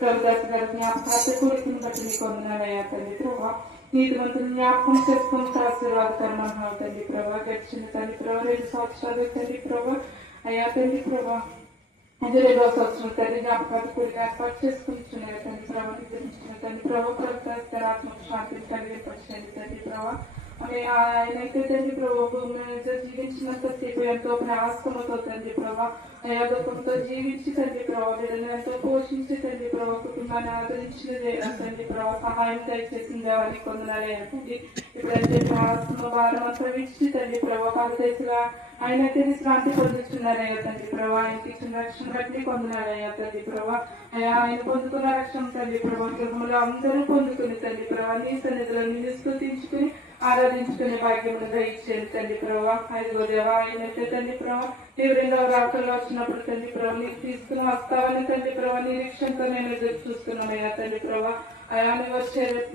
ప్రభుదాస్ గారి జ్ఞాపకార్థ కోరికను బట్టి నీకు వందనాలయ్యా తండ్రి ప్రభా. నీతిమంతులు జ్ఞాపకం చేసుకుని ఆశీర్వాదకరమన్నావు తండ్రి ప్రభా. గడిచిన తండ్రి ప్రభా 2 సంవత్సరాలు తండ్రి ప్రభా. అయ్యా తండ్రి ప్రభా అది 2వ సంవత్సరం తండ్రి జ్ఞాపకార్థ కోరిక ఏర్పాటు చేసుకుంటున్నాయి తండ్రి ప్రభా. నిద్రించిన తండ్రి ప్రభా ప్రభుదాస్ గారి ఆత్మకు శాంతిని కలిగింపచేయండి తండ్రి ప్రభా. ఆయనైతే తండ్రి ప్రభా భూమి మీద జీవించినంత సేపు ఎంతో ప్రయాసంతో తండ్రి ప్రభా అయా దుఃఖంతో జీవించి తండ్రి ప్రభా బిడ్డలను ఎంతో పోషించి తండ్రి ప్రభా కుటుంబాన్ని ఆదరించిన తండ్రి ప్రభా సహాయం దయచేసిన దేవానికి వందనాలయ్యా తండ్రి. ఇప్పుడైతే ప్రయాసంలో భారం అంతా విడిచి తండ్రి ప్రభా పరదేశంగా ఆయనైతే విశ్రాంతి పొందుతున్నారయ్యా తండ్రి ప్రభా. ఆయనకి ఇచ్చిన రక్షణ బట్టి పొందినారయ్యా తండ్రి ప్రభా. అయ్యా ఆయన పొందుకున్న రక్షణ తండ్రి ప్రభా గృహంలో అందరూ పొందుకుని తండ్రి ప్రభా నీ సన్నిధిలో నిన్ను స్తుతించుకుని ఆరాధించుకునే భాగ్యమును దయచేయండి తండ్రి ప్రభా. ఐదుగో దేవా ఆయనైతే తండ్రి ప్రభా నీవు 2వ రాకల్లో వచ్చినప్పుడు తండ్రి ప్రభా నీకు తీసుకుని వస్తావని తండ్రి ప్రభా నిరీక్షణతో నేను ఎదురు చూస్తున్నానయ్యా తండ్రి ప్రభా. అయా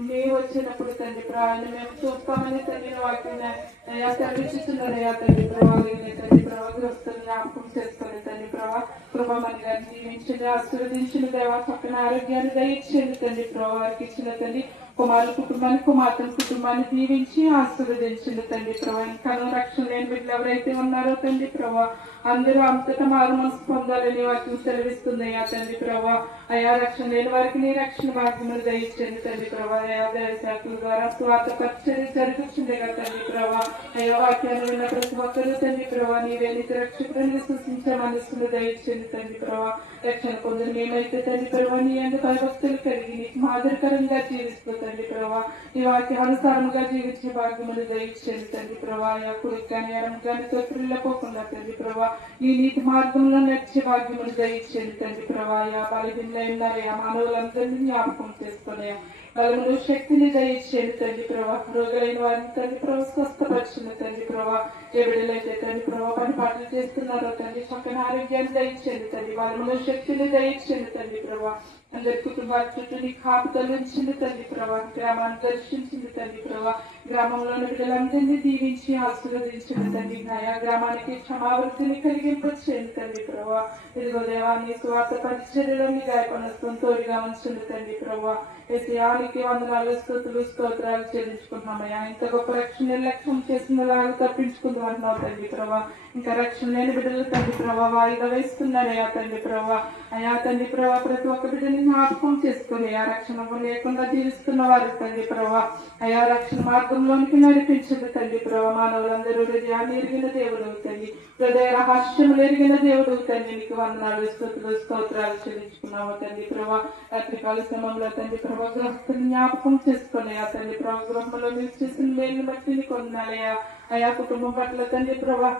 నీవు వచ్చినప్పుడు తండ్రి ప్రభా మేము చూస్తామని తండ్రి వాక్యాన్ని అయా సెలవిస్తున్నారయ్యా తండ్రి ప్రభా. తండ్రి ప్రభా గృహస్థులు జ్ఞాపకం చేసుకుని తండ్రి ప్రభా కృపమని గారిని జీవించండి ఆశీర్వదించిన దేవా చక్కని ఆరోగ్యాన్ని దయచేయండి తండ్రి ప్రభా. వారికి ఇచ్చిన తండ్రి కుమారుల కుటుంబాన్ని కుమార్తెల కుటుంబాన్ని దీవించి ఆశీర్వదించింది తండ్రి ప్రభా. ఇంకా రక్షణ లేని బిడ్డలు ఎవరైతే ఉన్నారో తండ్రి ప్రభా అందరూ అంతటా మారు మనసు పొందాలని వాటిని సెలవిస్తుంది అయ్యా తండ్రి ప్రభా. అయా రక్షణ లేని వారికి నీ రక్షణ భాగ్యములు దయచేయండి తండ్రి ప్రభా. అయా దైవశాఖల ద్వారా స్వార్థ పరిచర్య జరుగుతుంది కదా తండ్రి ప్రభా. అయ్యా వాక్యాన్ని విన్న ప్రతి ఒక్కరూ తండ్రి ప్రభా నీవే నిజ రక్షకులను విశ్వసించే మనస్సులు దయచేయండి తండ్రి ప్రభా. రక్షణ పొందిన మేమైతే తండ్రి ప్రభా నీ ఎందుకు భయభక్తులు కలిగి నీకు మాదిరికరంగా జీవిస్తూ తండ్రి ప్రభా నీ వాక్యానుసారంగా జీవించే భాగ్యములు దయచేయండి తండ్రి ప్రభా. అయా కుడికి కానీ ఎడమ కానీ తొత్తుల్లిపోకుండా తండ్రి ప్రభా నీ నీతి మార్గంలో నడిచే భాగ్యములు దయచేయండి తండ్రి ప్రభా. అయా బలహీనలైనారయ్యా మానవులందరినీ జ్ఞాపకం చేసుకున్నాయా బలములు శక్తిని దయచేయండి తండ్రి ప్రభా. రోగులైన వారిని తండ్రి ప్రభా స్వస్థపరిచిన తండ్రి ప్రభా. ఏ బిడ్డలైతే తండ్రి ప్రభా పని పాటలు చేస్తున్నారో తండ్రి చక్కని ఆరోగ్యాన్ని దయచేయండి తండ్రి. బలములు శక్తిని దయచేయండి తండ్రి ప్రభా. అందరి కుటుంబాల చుట్టూ నీ కాపుదలు ఉంచింది తండ్రి ప్రభా. గ్రామాన్ని దర్శించింది తండ్రి ప్రభా. గ్రామంలోని బిడ్డలందరినీ దీవించి ఆశీర్వదించింది తండ్రి. ఆయా గ్రామానికి క్షమావృద్ధిని కలిగింపచేయండి తండ్రి ప్రభా. ఇదిగో దేవాన్ని స్వార్థ పరిచర్యలో మీ గాయపనత్వం తోడుగా ఉంచండి తండ్రి ప్రభా. ఏసయానికి వందనాలు స్తుతులు స్తోత్రాలు చెల్లించుకుంటున్నామయ్యా. ఇంత గొప్ప రక్షణ నిర్లక్ష్యం చేసినలాగా తప్పించుకుందాం అంటున్నావు తండ్రి ప్రభా. ఇంకా రక్షణ లేని బిడ్డలు తండ్రి ప్రభా వాయిదా వేస్తున్నారయ్యా తండ్రి ప్రభా. అయా తండ్రి ప్రభా ప్రతి ఒక్క బిడ్డని జ్ఞాపకం చేసుకుని ఆ రక్షణ లేకుండా జీవిస్తున్న వారు తండ్రి ప్రభా అయా రక్షణ మార్గంలోనికి నడిపించండి తండ్రి ప్రభా. మానవులందరూ హృదయాన్ని ఎరిగిన దేవుడు తండ్రి, హృదయ రహస్యములు ఎరిగిన దేవుడు తండ్రి. నీకు వందనాలు స్తుతులు స్తోత్రాలు చెల్లించుకున్నాము తండ్రి ప్రభా. రాత్రికాల సమయంలో తండ్రి ప్రభా గృహస్థుని జ్ఞాపకం చేసుకుని ఆ తండ్రి ప్రభా గృహంలో మీరు చేసిన మేలుని బట్టి నీకు వందనాలయ్యా. అయా కుటుంబం పట్ల తండ్రి ప్రభా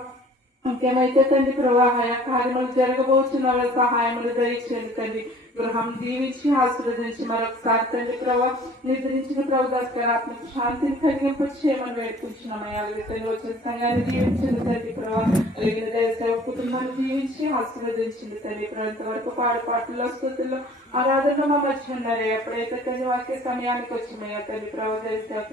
ఇంకేమైతే తండ్రి ప్రభా ఆయా కార్యములు జరగబోతున్న వాళ్ళ సహాయములు దయచేయండి తండ్రి. గృహం దీవించి ఆశీర్వదించి మరొకసారి తండ్రి ప్రభా నిద్రించిన ప్రభుదాస్ గారి ఆత్మకు శాంతిని కలిగింపచేయమని వేడుకుంటున్నామయ్యా. తండ్రి వచ్చిన సంఘాన్ని దీవించింది తండ్రి ప్రభా. అలిగిన దైవ కుటుంబాన్ని దీవించి ఆశీర్వదించింది తండ్రి ప్రభా. ఇంతవరకు పాటల్లో స్తుతుల్లో ఆరాధన మా మధ్య ఉన్నారే. ఎప్పుడైతే తండ్రి వాక్య సమయానికి వచ్చినాయా తండ్రి ప్రభా దైవ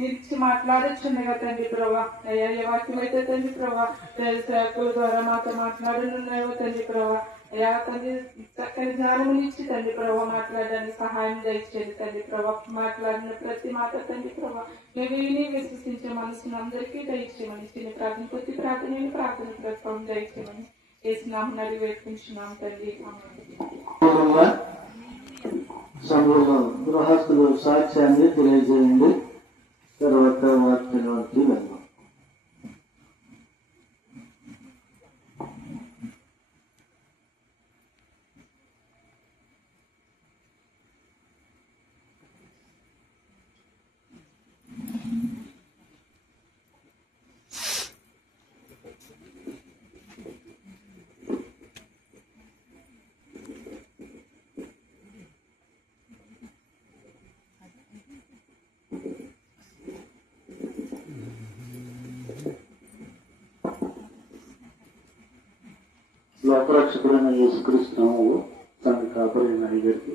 నిలిచి మాట్లాడొచ్చుండగా తండ్రి ప్రభా. అయ్యా ఏ వాక్యం అయితే తండ్రి ప్రభా సేవకుల ద్వారా మాతో మాట్లాడనున్నాయో తండ్రి ప్రభా. అయ్యా తండ్రి చక్కని జ్ఞానమునిచ్చి తండ్రి ప్రభా మాట్లాడడానికి సహాయం దయచేయండి తండ్రి ప్రభా. మాట్లాడిన ప్రతి మాట తండ్రి ప్రభా విని విశ్వసించే మనసును అందరికీ దయచేయమని చిన్న ప్రార్థన కొద్ది ప్రార్థన ప్రతిఫలం దయచేయమని వేసినాము నడి వేడుకుంటున్నాం తండ్రి. గృహస్థులు సాక్ష్యాన్ని తెలియజేయండి. తర్వాత వాక్యానికి వెళ్దాం. లోకరక్షకుడైన యేసుక్రీస్తు నామములో సంఘ కాపరైన అయ్యగారికి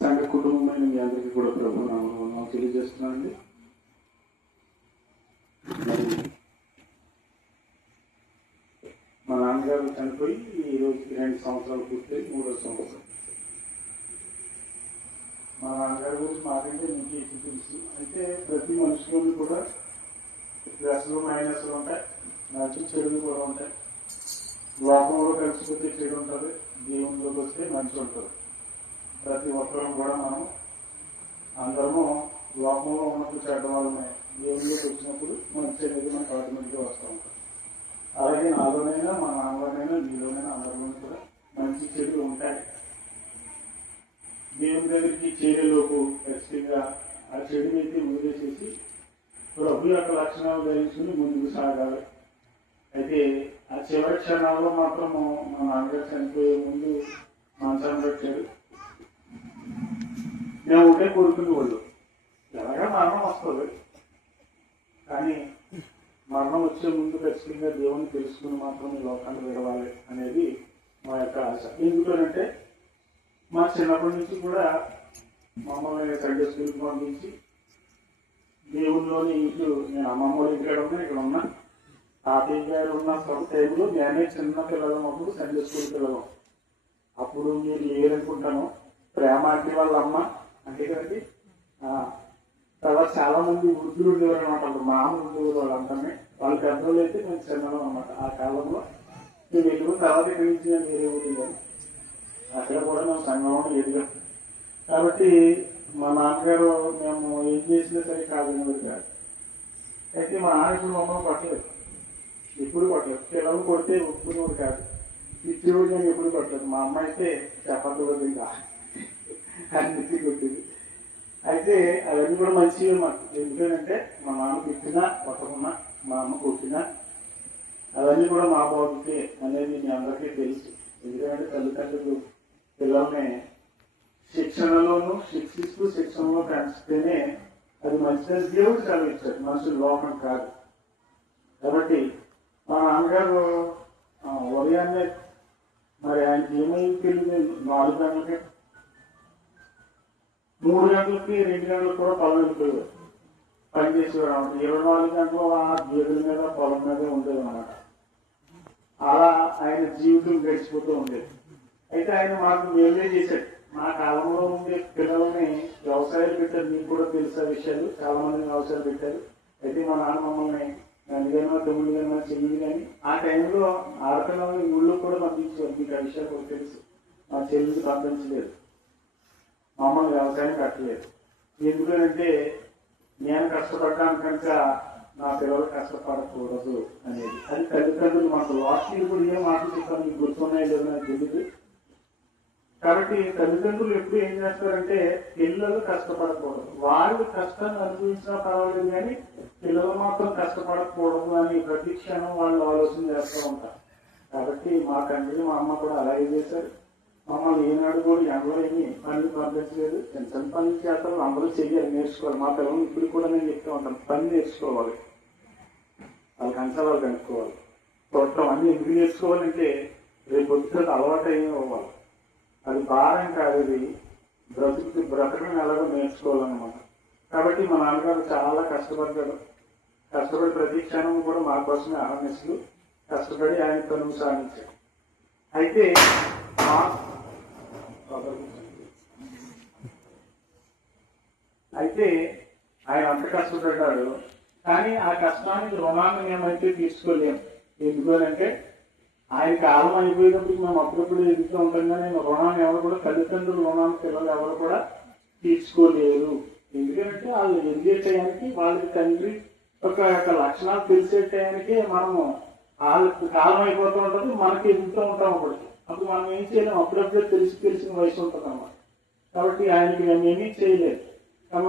సంఘ కుటుంబమైన మీ అందరికీ కూడా ప్రభు నామములో తెలియజేస్తున్నానండి. మరి మా నాన్నగారు చనిపోయి ఈ రోజుకి 2 సంవత్సరాలు పూర్తయి 3వ సంవత్సరం. మా నాన్నగారి గురించి మాకంటే మీకు ఎక్కువ తెలుసు. అయితే ప్రతి మనిషిలోని కూడా ప్లస్లు మైనస్లు ఉంటాయి, మంచి చెడులు కూడా ఉంటాయి. లోకంలో కలిసిపోతే చెడు ఉంటుంది, దేవునిలోకి వస్తే మంచి ఉంటుంది. ప్రతి ఒక్కరం కూడా మనం అందరము లోకంలో ఉన్నప్పుడు చెడ్డ వాళ్ళమే, దేవునిలోకి వచ్చినప్పుడు మంచి అనేది మనకు ఆటోమేటిక్గా వస్తూ ఉంటుంది. అలాగే నాలోనైనా మా నాన్నలోనైనా మీలోనైనా అందరిలోనూ కూడా మంచి చెడులు ఉంటాయి. దేవుని దగ్గరికి చేరేలోపు ఖచ్చితంగా ఆ చెడుని అయితే వదిలేసేసి ప్రభు యొక్క లక్షణాలు ధరించుకుని ముందుకు సాగాలి. అయితే ఆ చివరి క్షణాల్లో మాత్రము మా నాన్నగారు చనిపోయే ముందు మంచాన్ని పెట్టారు. మేము ఒకటే కోరుకునే వాళ్ళు, ఎలాగా మరణం వస్తుంది, కానీ మరణం వచ్చే ముందు ఖచ్చితంగా దేవుని తెలుసుకుని మాత్రం ఈ లోకాన్ని విడవాలి అనేది మా యొక్క ఆశ. ఎందుకంటే మా చిన్నప్పటి నుంచి కూడా మమ్మల్ని సండే స్కూల్కి పంపించి దేవుళ్ళలోని ఇంట్లో, నేను అమ్మమ్మ వాళ్ళ ఇంటికాడ ఉన్నా, ఇక్కడ ఉన్నా, తాతయ్య గారు ఉన్న టైంలో నేనే చిన్న పిల్లలం, అప్పుడు సండే స్కూల్ పిల్లలం. అప్పుడు మీరు లేరనుకుంటాను, ప్రేమాటి వాళ్ళ అమ్మ అంటే కదండి. తర్వాత చాలా మంది వృద్ధులు ఉండేవారు అనమాట, అప్పుడు మామూలు ఉండేవారు వాళ్ళంతానే. వాళ్ళ పెద్దలు అయితే మేము చిన్నలం అనమాట. ఆ కాలంలో మేము వెళ్ళిన తర్వాత ఇక్కడి నుంచి నేను వేరే ఊరు, అక్కడ కూడా మేము సంఘంలో ఎదిగాం. కాబట్టి మా నాన్నగారు మేము ఏం చేసినా సరే కాదనేవారు కాదు. అయితే మా నాన్న ఇప్పుడు మమ్మల్ని కొట్టలేదు, ఎప్పుడు కొట్టలేదు. పిల్లలు కొడితే ఒప్పుకునేవాడు కాదు, ఇచ్చేవాడు నేను ఎప్పుడు కొట్టలేదు. మా అమ్మ అయితే చెప్పద్దు ఇంకా అన్నిటి కొట్టేది. అయితే అవన్నీ కూడా మంచివి మాకు. ఎందుకంటే మా నాన్న తిట్టినా కొట్టకున్నా, మా అమ్మ కొట్టినా అవన్నీ కూడా మా బాబుకే అనేది మీ అందరికీ తెలుసు. ఎందుకంటే తల్లిదండ్రులు పిల్లల్ని శిక్షణలోనూ శిక్షిస్తూ శిక్షణలో పెంచితేనే అది మంచిదని దేవుడు చదివించాడు, మనుషులు లోకం కాదు. కాబట్టి మా నాన్నగారు ఉదయాన్నే మరి ఆయనకి ఏమైంది తెలియదు, 4 గంటలకి 3 గంటలకి 2 గంటలకు కూడా పొలం వెళ్ళిపోయారు, పని చేసేవాడు అనమాట. 24 గంటలు ఆ గేదెల మీద పొలం మీద ఉండేది అనమాట. అలా ఆయన జీవితం గడిచిపోతూ ఉండేది. అయితే ఆయన మాకు మేలే చేశాడు. మా కాలంలో ఉండే పిల్లల్ని వ్యవసాయాలు పెట్టారు, మీకు కూడా తెలుసా విషయాలు, చాలా మందిని వ్యవసాయాలు పెట్టారు. అయితే మా నాన్న మమ్మల్ని నన్నుగైనా 9 గైనా చెల్లి కానీ ఆ టైంలో ఆడపిల్లల్ని ఊళ్ళో కూడా పంపించారు. మీకు ఆ విషయాలు కూడా తెలుసు. మా చెల్లికి పంపించలేదు, మమ్మల్ని వ్యవసాయం కట్టలేదు. ఎందుకంటే నేను కష్టపడ్డాను కనుక నా పిల్లలు కష్టపడకూడదు అనేది. అది తల్లిదండ్రులు మాకు లాస్ట్ ఇయర్ కూడా ఏం మాటలు చెప్పాను, మీకు గుర్తున్నాయో లేదో నాకు తెలియదు. కాబట్టి తల్లిదండ్రులు ఎప్పుడు ఏం చేస్తారంటే పిల్లలు కష్టపడకూడదు, వాళ్ళు కష్టాన్ని అనుభవించినా పర్వాలేదు కానీ పిల్లలు మాత్రం కష్టపడకూడదు అని ప్రతి క్షణం వాళ్ళు ఆలోచన చేస్తూ ఉంటారు. కాబట్టి మా తండ్రి మా అమ్మ కూడా అలాగే చేశారు. మమ్మల్ని ఏనాడు కూడా ఎండలో ఏమి పనులు పంపించలేదు. చిన్న చిన్న పనులు చేస్తారు, అందరూ చెయ్యాలి, నేర్చుకోవాలి. మా పిల్లలు ఇప్పుడు కూడా నేను చెప్తూ ఉంటాను, పని నేర్చుకోవాలి, వాళ్ళకి అంచనాలు కనుక్కోవాలి. తోటం అన్ని ఎందుకు నేర్చుకోవాలంటే రేపు పొద్దున అలవాటు అయిన అవ్వాలి. అది భారం కాదు, అది బ్రతకడం ఎలాగో నేర్చుకోవాలన్నమాట. కాబట్టి మా నాన్నగారు చాలా కష్టపడ్డాడు. కష్టపడి ప్రతి క్షణం కూడా మా కోసమే అహర్నిశలు కష్టపడి ఆయన తనువు సాగించాడు. అయితే ఆయన అంత కష్టపడ్డాడు, కానీ ఆ కష్టానికి రుణాన్ని మేమైతే తీసుకోలేము. ఎందుకంటే ఆయన కాలం అయిపోయినప్పుడు మేము అప్పుడప్పుడు ఎదుగుతూ ఉంటాం, కానీ రుణాన్ని ఎవరు కూడా, తల్లిదండ్రుల రుణాన్ని పిల్లలు ఎవరు కూడా తీసుకోలేరు. ఎందుకంటే వాళ్ళు ఎదిగే టయానికి వాళ్ళకి తండ్రి ఒక లక్షణాలు తెలిసే టయానికి మనము వాళ్ళకి కాలం అయిపోతూ ఉంటుంది, మనకి ఎదుగుతూ ఉంటాం. అప్పుడు మనం ఏం చేయలేము, అప్పుడప్పుడే తెలిసిన వయసు ఉంటుంది అన్నమాట. కాబట్టి ఆయనకి మేము ఏమీ చేయలేదు. కానీ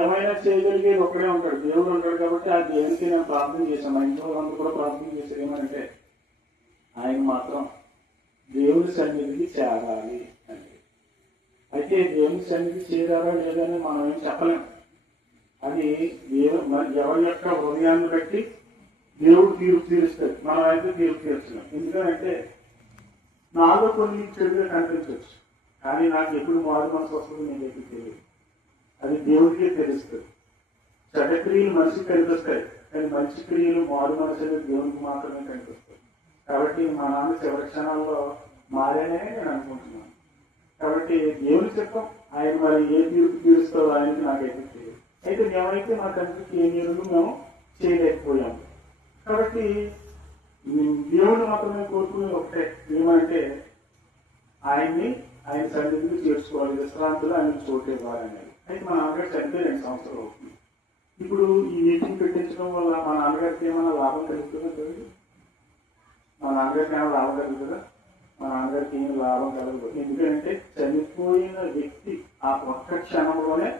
ఏమైనా చేయగలిగేది ఒక్కడే ఉంటాడు, దేవుడు ఉంటాడు. కాబట్టి ఆ దేవునికి నేను ప్రార్థన చేశాను, మా ఇంట్లో అందరూ కూడా ప్రార్థన చేశారు. ఏమంటే ఆయన మాత్రం దేవుని సన్నిధికి చేరాలి అంటే. అయితే దేవుని సన్నిధికి చేరారా లేదని మనం ఏం చెప్పలేం. అది ఎవరి యొక్క హృదయాన్ని బట్టి దేవుడు తీర్పు తీరుస్తాడు, మనం అయితే తీర్పు తీర్చలేం. ఎందుకంటే నాలో కొన్ని చెడుగా కనిపించవచ్చు, కానీ నాకు ఎప్పుడు మారు మనసు వస్తుందో నేను ఎప్పుడు తెలియదు. అది దేవుడికే తెలుస్తుంది. చెడ్డ క్రియలు మనిషికి కనిపిస్తాయి, కానీ మంచి క్రియలు మారు మనసు అనేది దేవునికి మాత్రమే కనిపిస్తాయి. కాబట్టి మా నాన్న చివరి క్షణాల్లో మారేనే నేను అనుకుంటున్నాను. కాబట్టి దేవుని చిత్తం. ఆయన మరి ఏ తీర్పు తీరుస్తారో ఆయనకి నాకైతే తెలియదు. అయితే మేమైతే మా తండ్రికి ఏ నీరులు మేము చేయలేకపోయాము. కాబట్టి దేవుని మాత్రమే కోరుకునేది ఒకటే, ఏమంటే ఆయన సన్నిధిని చేర్చుకోవాలి, విశ్రాంతిలో ఆయన చోటు ఇవ్వాలనేది. అయితే మా నాన్నగారు చనిపోయి 2 సంవత్సరాలు అవుతుంది. ఇప్పుడు ఈ మీటింగ్ పెట్టించడం వల్ల మా నాన్నగారికి ఏమైనా లాభం కలుగుతుందా? చూడండి, మా నాన్నగారికి ఏమైనా లాభం కలుగుతుందా? మా నాన్నగారికి ఏం లాభం కలగదు. ఎందుకంటే చనిపోయిన వ్యక్తి ఆ ఒక్క క్షణంలోనే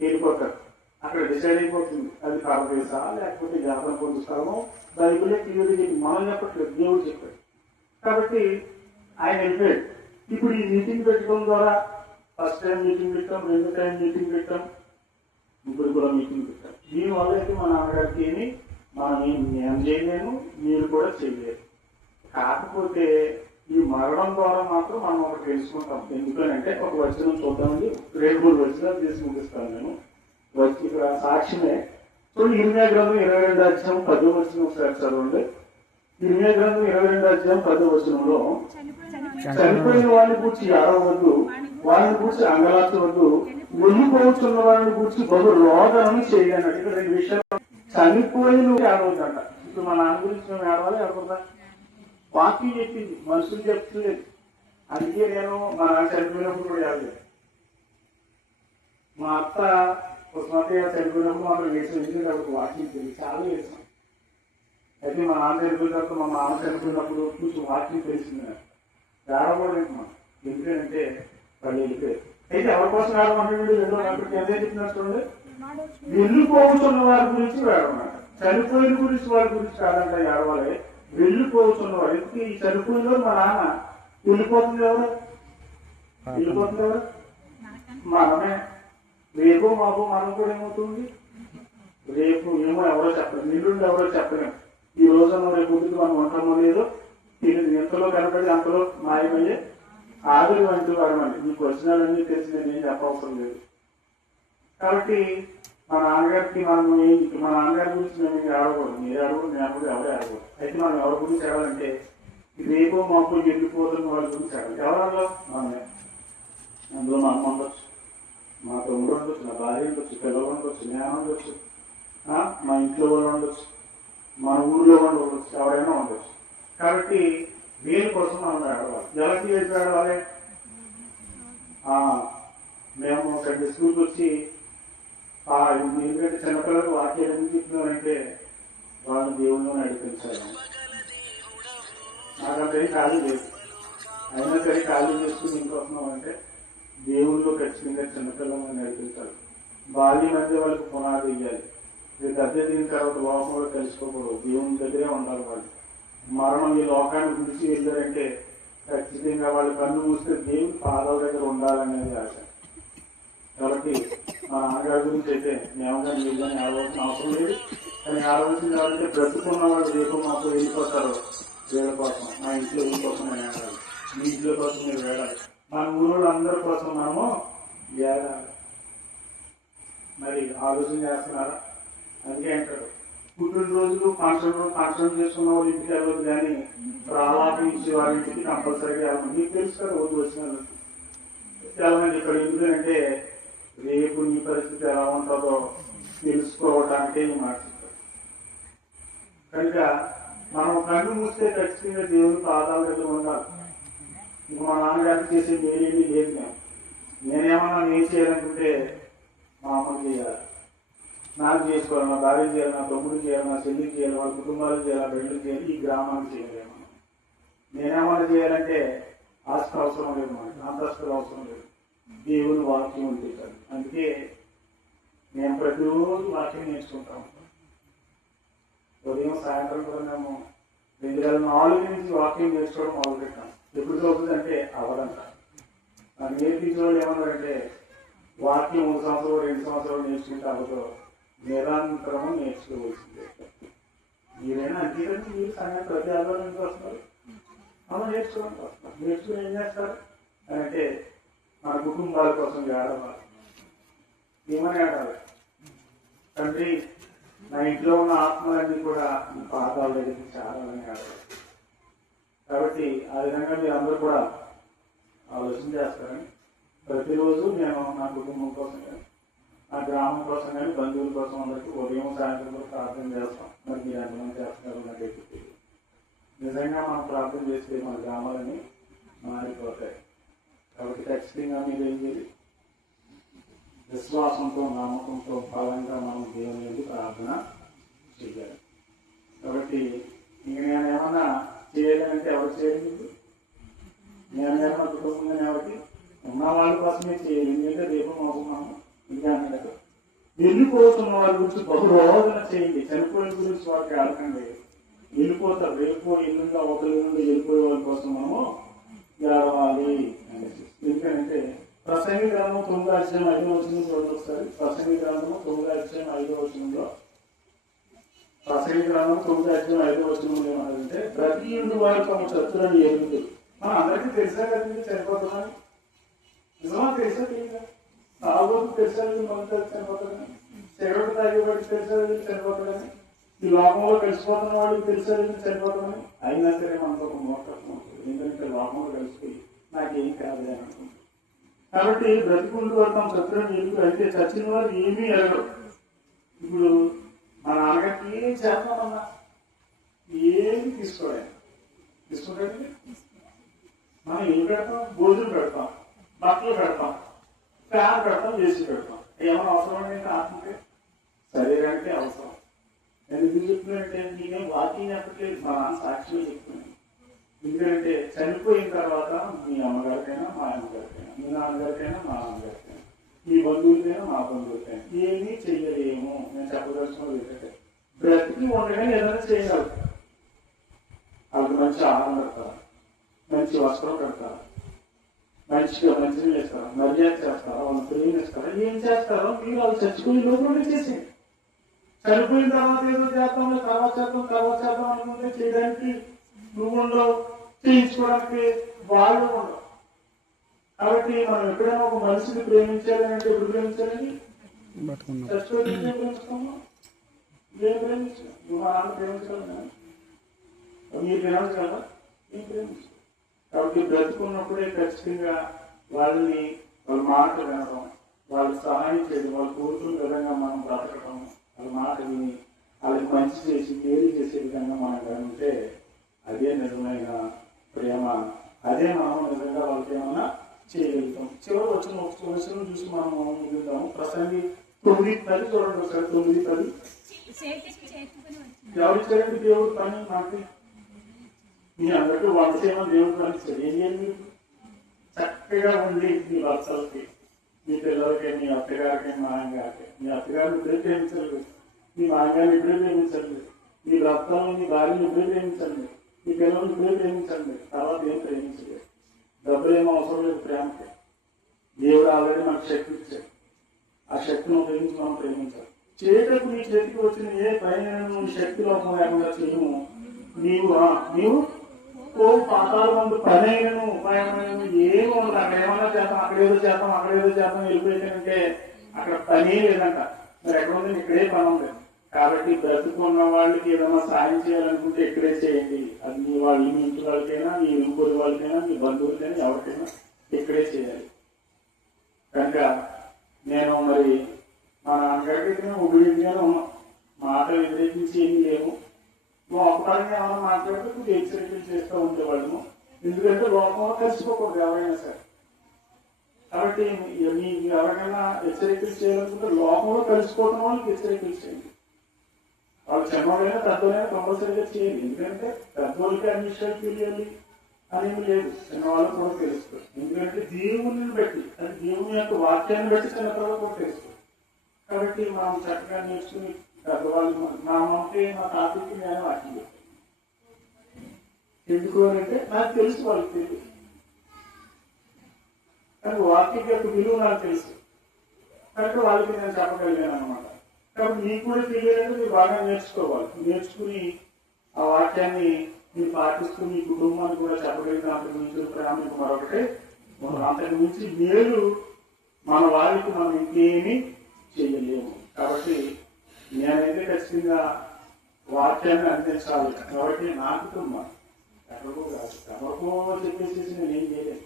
వెళ్ళిపోతారు. అక్కడ డిసైడ్ అయిపోతుంది అది పరదేశా లేకపోతే జాతర పొందుతామో. బైబిలే క్లియర్ చెప్పి మనం చెప్పట్లేదు, దేవుడు చెప్పాడు. కాబట్టి ఆయన వెళ్ళిపోయాడు. ఇప్పుడు ఈ మీటింగ్ పెట్టడం ద్వారా ఫస్ట్ టైం మీటింగ్ పెట్టాం, 2వ టైం మీటింగ్ పెట్టాం, ఇప్పుడు కూడా మీటింగ్ పెట్టాం. దీనివల్ల అయితే మా నాన్నగారికి ఏమి నేను చేయలేను, మీరు కూడా చేయలేరు. కాకపోతే ఈ మరణం ద్వారా మాత్రం మనం ఒకటి తెలుసుకుంటాం. ఎందుకనంటే ఒక వచనం చూద్దామండి, 2-3 వచనాలు చేసి ముగిస్తాను నేను. ఇక్కడ సాక్ష్యమే చూడండి. ఇర్మియా గ్రంథం 22వ అధ్యాయం 10వ వచనం ఒకసారి చదవండి. ఇర్మియా గ్రంథం 22వ అధ్యాయం 10వ వచనంలో, చనిపోయిన వారిని గురించి ఏడవద్దు, వారిని గురించి అంగలార్చవద్దు, వెళ్ళిపోతున్న వారిని గురించి బహు రోదనని చేయగలడు. ఇక్కడ 2 విషయాలు. చనిపోయిన ఏడవద్దంట. ఇప్పుడు మా నాన్న గురించి మేము ఏడవాలి, ఏడవద్దా? వాక్యం చెప్పింది, మనుషులు చెప్తలేదు. అందుకే నేను మా నాన్న చనిపోయినప్పుడు కూడా ఏడలేదు. మా అత్త ఉస్మానియా చనిపోయినప్పుడు మాత్రం వేసాం, ఎందుకంటే అప్పుడు వాక్యం తెలియదు, చాలా వేసాం. అయితే మా నాన్న చనిపోయిన తర్వాత మా మామ చనిపోయినప్పుడు కొంచెం వాక్యం తెలిసింది. ఏడవలేదు మనం, ఎందుకంటే వాళ్ళు వెళ్ళిపోయారు. అయితే ఎవరి కోసం ఏడమంటే ఎంత చెప్పినట్టు వెళ్ళిపోతున్న వారి గురించి ఏడవమాట. చనిపోయిన గురించి వారి గురించి కాదంట ఏడవాలి, వెళ్ళిపోతున్న వారు. ఎందుకు ఈ చనిపోయిన మా నాన్న వెళ్ళిపోతుంది ఎవరు? మనమే. రేపు మాకు మనం కూడా ఏమవుతుంది? రేపు ఏమో ఎవరో చెప్పలేదు, నిండు ఎవరో చెప్పలేము. ఈ రోజున రేపు పొద్దుకు మనం ఉంటామో లేదో తెలియదు. ఎంతలో కనపడి అంతలో మాయమయ్యే ఆదులు వంటి వాడమండి. మీకు వచనాలన్నీ తెలిసి నేనేం చెప్పవసరం లేదు. కాబట్టి మా నాన్నగారికి మనం మా నాన్నగారి గురించి మేము ఆడకూడదు, మీరు ఆడకూడదు, నేను కూడా ఎవరే ఆడకూడదు. అయితే మనం ఎవరి గురించి ఆడాలంటే రేపు మాకు వెళ్ళిపోతున్న వాళ్ళ గురించి ఆడాలి. ఎవరన్నా మనమే. అందులో మా అమ్మ ఉండొచ్చు, మా తమ్ముడు ఉండొచ్చు, నా భార్య ఉండొచ్చు, పిల్లలు ఉండొచ్చు, నేను ఉండొచ్చు, మా ఇంట్లో వాళ్ళు ఉండొచ్చు, మన ఊళ్ళో వాళ్ళు ఉండొచ్చు, ఎవరైనా ఉండొచ్చు. కాబట్టి దేని కోసం మనం ఆడవాలి. ఎవరికి వేసి ఆడవాలి? మేము సండే స్కూల్కి వచ్చి ఎందుకంటే చిన్నపిల్లలకు వాక్యాలు ఎందుకు చెప్తున్నారంటే వాళ్ళు దేవుళ్ళు నడిపించాలి. నాకంటే ఖాళీ లేదు, అయినా సరే ఖాళీ చేసుకుని ఇంకొస్తున్నాం అంటే దేవుళ్ళు ఖచ్చితంగా చిన్నపిల్లలను నడిపించాలి. బాల్యం అంటే వాళ్ళకి పునాది వేయాలి. పెద్ద దిగిన తర్వాత లోపం కూడా తెలుసుకోకూడదు, దేవుని దగ్గరే ఉండాలి. వాళ్ళు మరణం ఈ లోకాన్ని గురించి వెళ్ళారంటే ఖచ్చితంగా వాళ్ళు కన్ను మూస్తే దేవుని పాదాల దగ్గర ఉండాలనేది ఆశ. కాబట్టి మా నాన్నగారి గురించి అయితే మేమగా మీరుగానే ఆడవలసిన అవసరం లేదు. కానీ ఆడవలసింది ఎవరంటే బ్రతుకున్న వాళ్ళు రేపు మాకు వెళ్ళిపోతారు. వీళ్ళ కోసం, మా ఇంట్లో వీళ్ళ కోసం నేను ఆడాలి, మీ ఇంట్లో కోసం మీరు వేడాలి, మన ఊళ్ళో అందరి కోసం మనము వేడాలి. మరి ఆలోచన చేస్తున్నారా? అందుకే అంటారు పుట్టినరోజులు ఫంక్షన్ చేసుకున్న వాళ్ళ ఇంటికి వెళ్ళదు, కానీ ప్రాలాపం ఇచ్చే వాళ్ళ ఇంటికి కంపల్సరీగా వెళ్ళాలి. మీకు తెలుసు కదా, రోజు వచ్చిన వెళ్ళమని ఇక్కడ. ఎందుకంటే రేపు నీ పరిస్థితి ఎలా ఉంటుందో తెలుసుకోవడానికే ఈ మాట చెప్తారు. కనుక మనం కన్ను మూస్తే ఖచ్చితంగా దేవుని పాదాల దగ్గర ఉండాలి. ఇంక మా నాన్నగారికి చేసే మేలేమీ లేదు. నేనేమన్నా నేను చేయాలనుకుంటే మా అమ్మకి చేయాలి, నాకు చేసుకోవాలి, నా భార్య చేయాలి, నా తమ్ముడు చేయాలి, నా చెల్లికి చేయాలి, వాళ్ళ కుటుంబాలు చేయాలి, బిడ్డలు చేయాలి, ఈ గ్రామానికి చేయలేము. నేనేమన్నా చేయాలంటే ఆస్తి అవసరం లేదు, మనకి అంతస్తులు అవసరం లేదు, దేవుని వాక్యం ఉంటే చాలు. అందుకే నేను ప్రతిరోజు వాక్యం నేర్చుకుంటాం. ఉదయం సాయంత్రం కూడా మేము 2004 నుంచి వాక్యం నేర్చుకోవడం మొదలుపెట్టాం. ఎప్పుడు చదువుతుందంటే అవదంట. నాకు నేర్పించిన వాళ్ళు ఏమన్నారంటే వాక్యం 1 సంవత్సరం 2 సంవత్సరాలు నేర్చుకుంటే అవ్వదు, నిరంతరము నేర్చుకోవాల్సిందే. మీరైనా అంతేకాదు, మీరు సంగతి ప్రతి ఆధారం నుంచి వస్తున్నారు, మనం నేర్చుకోవడానికి వస్తున్నారు. నేర్చుకుని ఏం చేస్తారు అంటే మన కుటుంబాల కోసం ఆడవాలి. ఏమని ఆడాలి? తండ్రి, నా ఇంట్లో ఉన్న ఆత్మలన్నీ కూడా ఈ పాదాల దగ్గరికి చాలాలని ఆడాలి. కాబట్టి ఆ విధంగా మీరు అందరూ కూడా ఆలోచన చేస్తారని ప్రతిరోజు నేను నా కుటుంబం కోసం కానీ నా గ్రామం కోసం కానీ బంధువుల కోసం అందరికీ ఉదయం సాయంత్రం కూడా ప్రార్థన చేస్తాం. మరి మీరు ఎంతమంది చేస్తున్నారు నాకైతే తెలియదు. నిజంగా మనం ప్రార్థన చేస్తే మన గ్రామాలని మారిపోతాయి. కాబట్టి ఖచ్చితంగా మీరు ఏం చేయాలి? విశ్వాసంతో నమ్మకంతో బలంగా మనం దేవుని నుండి ప్రార్థన చేయాలి. కాబట్టి ఇంక నేను ఏమన్నా చేయాలంటే ఎవరు చేయాలి? నేను ఏమన్నా కుటుంబంగా ఎవరికి ఉన్న వాళ్ళ కోసమే చేయాలి. ఎందుకంటే రేపు మోసన్నాము ఇంకా అన్నట్టు వెళ్ళిపోతున్న వాళ్ళ గురించి బహురోధన చేయండి. చనిపోయిన గురించి వారికి అడగండి. వెళ్ళిపోతారు, రేపు ఎల్లుండి ఒకరి నుండి వెళ్ళిపోయే వాళ్ళ కోసం మనము ఏడవాలి అనేసి. ఎందుకంటే ప్రసంగి గ్రంథం 9:5 చూడండి ఒకసారి. ప్రసంగి గ్రంథము 9:5 ప్రసంగి గ్రంథం 9:5 ఏమన్నారంటే ప్రతి ఇంటి వారు తమ శత్రువులను ఎదుగుతుంది. మనం అందరికీ తెలిసా కదండి చనిపోతున్నాను. నిజమా? తెలిసా తెలియదా? తాగోదు తెలిసా మనం చనిపోతుందని, సిగరెట్ తాగేవాడికి తెలిసా చనిపోతుందని, ఈ లోకంలో కలిసిపోతున్న వాడికి తెలిసా చనిపోతుందని, అయినా సరే మనకు ఒక మోటం ఉంటుంది. ఎందుకంటే లోకంలో కలిసిపోయి నాకేం కాదు అని అనుకుంటుంది. కాబట్టి బ్రతికుంటూ వరకు శత్రువుని ఎందుకు అయితే చచ్చిన వారు ఏమీ ఎరగరు. ఇప్పుడు మా నాన్నగారికి ఏం చేద్దామన్నా ఏమి తీసుకుంటాడండి. మనం ఏం పెడతాం? భోజనం పెడతాం, బట్టలు పెడతాం, ఫ్యాన్ పెడతాం, ఏసీ పెడతాం. ఏమైనా అవసరమైనా ఆత్మకే శరీరానికి అవసరం. ఎందుకు చెప్తున్నానంటే నేనేం వాకింగ్ చెప్పట్లేదు, మా నాన్న సాక్షిగా చెప్తున్నాను. ఎందుకంటే చనిపోయిన తర్వాత మీ అమ్మగారికైనా మా అమ్మగారికైనా, మీ నాన్నగారికైనా మా నాన్నగారికైనా, మీ బంధువులకైనా మా బంధువులకైనా ఏమీ చెయ్యలేము. నేను చెప్పదలుచుకున్నది ఏంటంటే బ్రతికి ఉండగానే ఏదైనా చేయగలరు. వాళ్ళకి మంచి ఆహారం పెడతారా, మంచి వస్త్రం పెడతారా, మంచిగా మంచిగా చేస్తారా, మర్యాద చేస్తారా, వాళ్ళని ప్రేమిస్తారా, ఏం చేస్తారో మీరు వాళ్ళు చచ్చిపోయి లోపల చేసేయండి. చనిపోయిన తర్వాత ఏదో చేస్తాం, తర్వాత చేద్దాం అనుకుంటే చేయడానికి నువ్వు ఉండవు, చేయించుకోవడానికి వాళ్ళు ఉండవు. కాబట్టి మనం ఎప్పుడైనా ఒక మనిషిని ప్రేమించాలని అంటే ఎప్పుడు ప్రేమించాలని? చచ్చిపోయి ప్రేమిస్తాము. ఏం ప్రేమించాలి? నువ్వు మా నాన్న ప్రేమించాలి, మీరు ప్రేమించాలా? ఏం ప్రేమించాలి? కాబట్టి బ్రతుకున్నప్పుడే ఖచ్చితంగా వాళ్ళని వాళ్ళ మాట వినడం, వాళ్ళకి సహాయం చేయడం, వాళ్ళు కోరుకున్న విధంగా మనం బ్రతకడం, వాళ్ళ మాట విని వాళ్ళకి మంచి చేసి మేలు చేసే విధంగా మనం ఉంటే అదే నిజమైన ప్రేమ. అదే మనం నిజంగా వాళ్ళకి ఏమన్నా చేయగలుగుతాం. చివరి వచ్చిన ఒక విషయం చూసి మనం మిగులుతాము. ప్రసంగి 9:10 చూడండి ఒకసారి. 9:10 ఎవరిచ్చారండి దేవుడు పని? మనకి మీ అందరికీ వంట చేయమని దేవుడు పనిచ్చాడు. ఏం చేయాలి? మీరు చక్కగా ఉండి మీ భర్తలకి, మీ పిల్లలకి, మీ అత్తగారికి, మా ఆయనగారికి, మీ అత్తగారిని ఇప్పుడే ప్రేమించలేదు, మీ మాయగారిని ఇప్పుడే ప్రేమించండి, మీ భర్తలను మీ భార్యను ఇప్పుడే ప్రేమించండి, మీ పిల్లల్ని ఇప్పుడే ప్రేమించండి. తర్వాత ఏం ప్రేమించలేదు. డబ్బులు ఏమో అవసరం లేదు ప్రేమకి. దేవుడు ఆల్రెడీ మనకు శక్తి ఇచ్చాడు. ఆ శక్తిని ఉపయోగించి మనం ప్రేమించాలి. చేతకు నీ చేతికి వచ్చిన ఏ పైన శక్తి లోపం లేకుండా చేయము. నీవు పాతాల మందు పని అయినను ఉపాయమైనను ఏమి ఉండదు. అక్కడ ఏమన్నా చేస్తాం, అక్కడేదో చేస్తాం వెళ్ళిపోయానంటే అక్కడ పని లేదంట. మరి ఎక్కడ ఉంది? ఇక్కడే పని ఉంది. కాబట్టి బ్రతుకున్న వాళ్ళకి ఏదైనా సాయం చేయాలనుకుంటే ఇక్కడే చేయండి. అది మీ వాళ్ళు, మీ ఇంటి వాళ్ళకైనా, మీ ఇంకోటి వాళ్ళకైనా, మీ బంధువులకైనా, ఎవరికైనా ఇక్కడే చేయాలి. కనుక నేను మరి మా నాన్నగారికి ఉపయోగించానే ఉన్నాం. మాట వ్యతిరేకించి ఏమి లేము. లోపరంగా ఏమైనా మాట్లాడితే కొంచెం హెచ్చరికలు చేస్తూ ఉండేవాళ్ళము. ఎందుకంటే లోకంలో కలిసిపోకూడదు ఎవరైనా సరే. కాబట్టి మీకు ఎవరికైనా హెచ్చరికలు చేయాలనుకుంటే లోకంలో కలిసిపోతున్న వాళ్ళకి హెచ్చరికలు చేయండి. వాళ్ళు చిన్నవాళ్ళైనా పెద్దవాళ్ళైనా కంపల్సరీగా చేయాలి. ఎందుకంటే పెద్దవాళ్ళకి అన్ని విషయాలు తెలియాలి అనేమి లేదు, చిన్నవాళ్ళకి కూడా తెలుస్తుంది. ఎందుకంటే దేవుని బట్టి, అంటే దేవుని యొక్క వాక్యాన్ని బట్టి చిన్నపిల్లలు కూడా తెలుస్తుంది. కాబట్టి మనం చక్కగా నేర్చుకుని పెద్దవాళ్ళు నా మమ్మకి, మా తాతకి నేను వాక్యం చెప్పాను. ఎందుకు అంటే నాకు తెలుసు, వాళ్ళకి తెలియదు. కానీ వాక్యం యొక్క విలువ నాకు తెలుసు కనుక వాళ్ళకి నేను చెప్పగలిగాను అనమాట. కాబట్టి మీకు కూడా తెలియాలంటే మీరు బాగా నేర్చుకోవాలి. నేర్చుకుని ఆ వాక్యాన్ని మీరు పాటిస్తూ మీ కుటుంబాన్ని కూడా చెప్పగలిగిన అంతకు మించిన ప్రేమ మరొకటి, అంతకు మించి మేలు మన వారికి మనం ఇంకేమీ చేయలేము. కాబట్టి నేనైతే ఖచ్చితంగా వాక్యాన్ని అందించాలి. కాబట్టి నా కుటుంబం ఎక్కడికో కాదు, ఎవరికో చెప్పేసి నేను ఏం చేయలేను.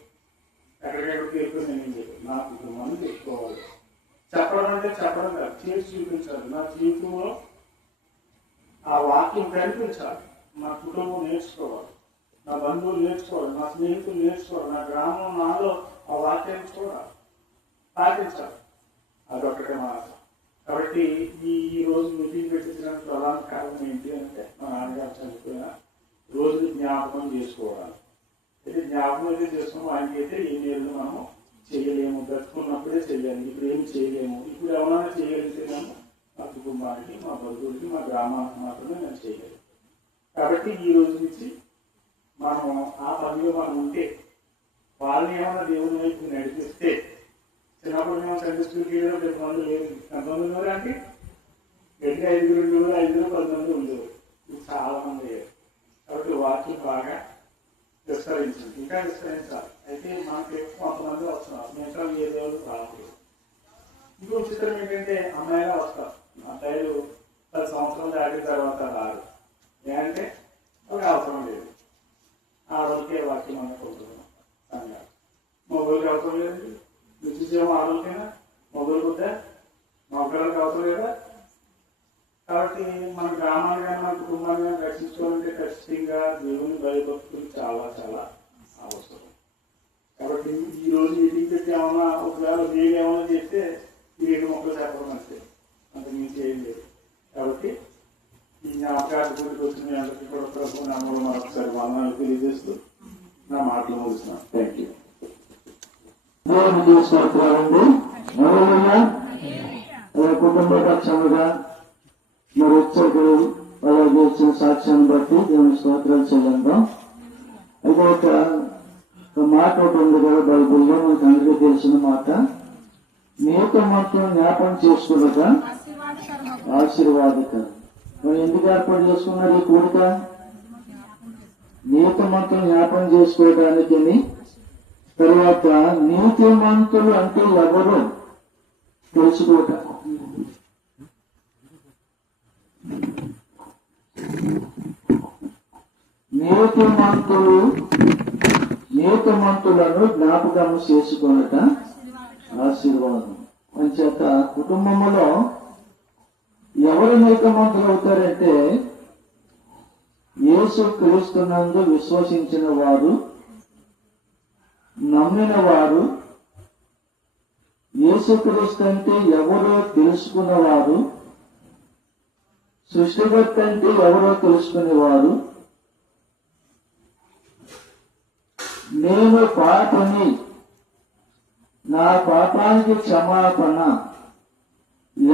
ఎక్కడికెక్కడికి వెళ్ళిపోయి నేను ఏం చెప్పాను, నా కుటుంబాన్ని తెచ్చుకోవాలి. చెప్పడం అంటే చెప్పడం కాదు, చేసి చూపించాలి. నా జీవితంలో ఆ వాక్యం కనిపించాలి. నా కుటుంబం నేర్చుకోవాలి, నా బంధువులు నేర్చుకోవాలి, నా స్నేహితులు నేర్చుకోవాలి, నా గ్రామం నాలో ఆ వాక్యాన్ని చూడాలి, పాటించాలి. అదొక్కటే మా ఆశ. కాబట్టి ఈ రోజు మీటింగ్ పెట్టించడానికి ప్రధాన కారణం ఏంటి అంటే, మా నాన్నగారు చనిపోయిన రోజుని జ్ఞాపకం చేసుకోవాలి. అయితే జ్ఞాపకం అయితే చేసుకున్నాం. ఆయనకైతే ఏం చేయాలి, మనము చేయలేము, బ్రతుకున్నప్పుడే చేయాలి. ఇప్పుడు ఏమి చేయలేము. ఇప్పుడు ఎవరైనా చేయగలిగితేనేమో మా కుటుంబానికి, మా బంధువులకి, మా గ్రామానికి మాత్రమే నేను చేయలేదు. కాబట్టి ఈ రోజు నుంచి మనం ఆ పనిలో మనం ఉంటే, వాళ్ళని ఏమైనా దేవుని వైపు నడిపిస్తే, చిన్నప్పుడు మేము సండే స్కూల్కి వెళ్ళడం 10 మంది లేదు, 19 ఉన్నారు అంటే గట్టిగా 5 ఉండేవారు, 5 10 మంది ఉండేవారు. ఇది చాలా మంది అయ్యారు. కాబట్టి వాక్యం బాగా విస్తరించింది, ఇంకా విస్తరించాలి. అయితే మనకి కొంతమంది వస్తున్నారు, మిగతా ఏ దేవుడు రావట్లేదు. ఇంకో చిత్రం ఏంటంటే, అమ్మాయిలా వస్తారు. అబ్బాయిలు 10 సంవత్సరాలు దాటిన తర్వాత రారు. ఏంటంటే ఒక అవసరం లేదు, ఆడవాళ్ళకే వాక్యం అనుకుంటున్నాం. సంఘాలు మొబైల్కి అవసరం లేదండి. నిత్యజీవం ఆడవాళ్ళకైనా మొబైల్ వద్దా, మగవాళ్ళకి అవసరం లేదా? కాబట్టి మన గ్రామాన్ని కానీ మన కుటుంబాన్ని కానీ రక్షించుకోవాలంటే ఖచ్చితంగా దేవుని భయభక్తులు చాలా చాలా అవసరం. కాబట్టి ఈ రోజు మీటింగ్ పెట్టి ఏమన్నా ఒకవేళ నేను ఏమైనా చేస్తే మీరు మొక్కలు చెప్పడం అంతే, అంత మీరు చేయలేదు. కాబట్టి ఈ జ్ఞాపకాలు గురికి వచ్చిన మీ అందరికీ కూడా ప్రభు నామములో మరొకసారి వందనాలు తెలియజేస్తూ నా మాటలు ముగిస్తున్నాను. Thank you. కుటుంబ పక్షముగా మరి ఉత్సవకులు అలాగే ఇచ్చిన సాక్ష్యాన్ని బట్టి దేవుని స్తోత్రాలు చెల్లిద్దాం. అయితే ఒక మాట ఒకటి ఉంది కదా బైబిల్లో, మనకు అందరికీ తెలిసిన మాట, నీతో మాత్రం జ్ఞాపకం చేసుకున్నక ఆశీర్వాదకరం. మరి ఎందుకు ఏర్పాటు చేసుకున్నారు ఈ కూడిక? నీతో మాత్రం జ్ఞాపకం చేసుకోవడానికి. తర్వాత నీతిమంతులు అంటే ఎవరు తెలుసుకోవటం. నీతిమంతులను జ్ఞాపకం చేసుకున్నట ఆశీర్వాదం. అంచేత కుటుంబంలో ఎవరు నీతిమంతులు అవుతారంటే, యేసు క్రీస్తునందు విశ్వసించిన వారు, నమ్మిన వారు, యేసుక్రీస్తు అంటే ఎవరో తెలుసుకున్నవారు, సృష్టికర్త అంటే ఎవరో తెలుసుకునేవారు, నేను పాపని, నా పాపానికి క్షమాపణ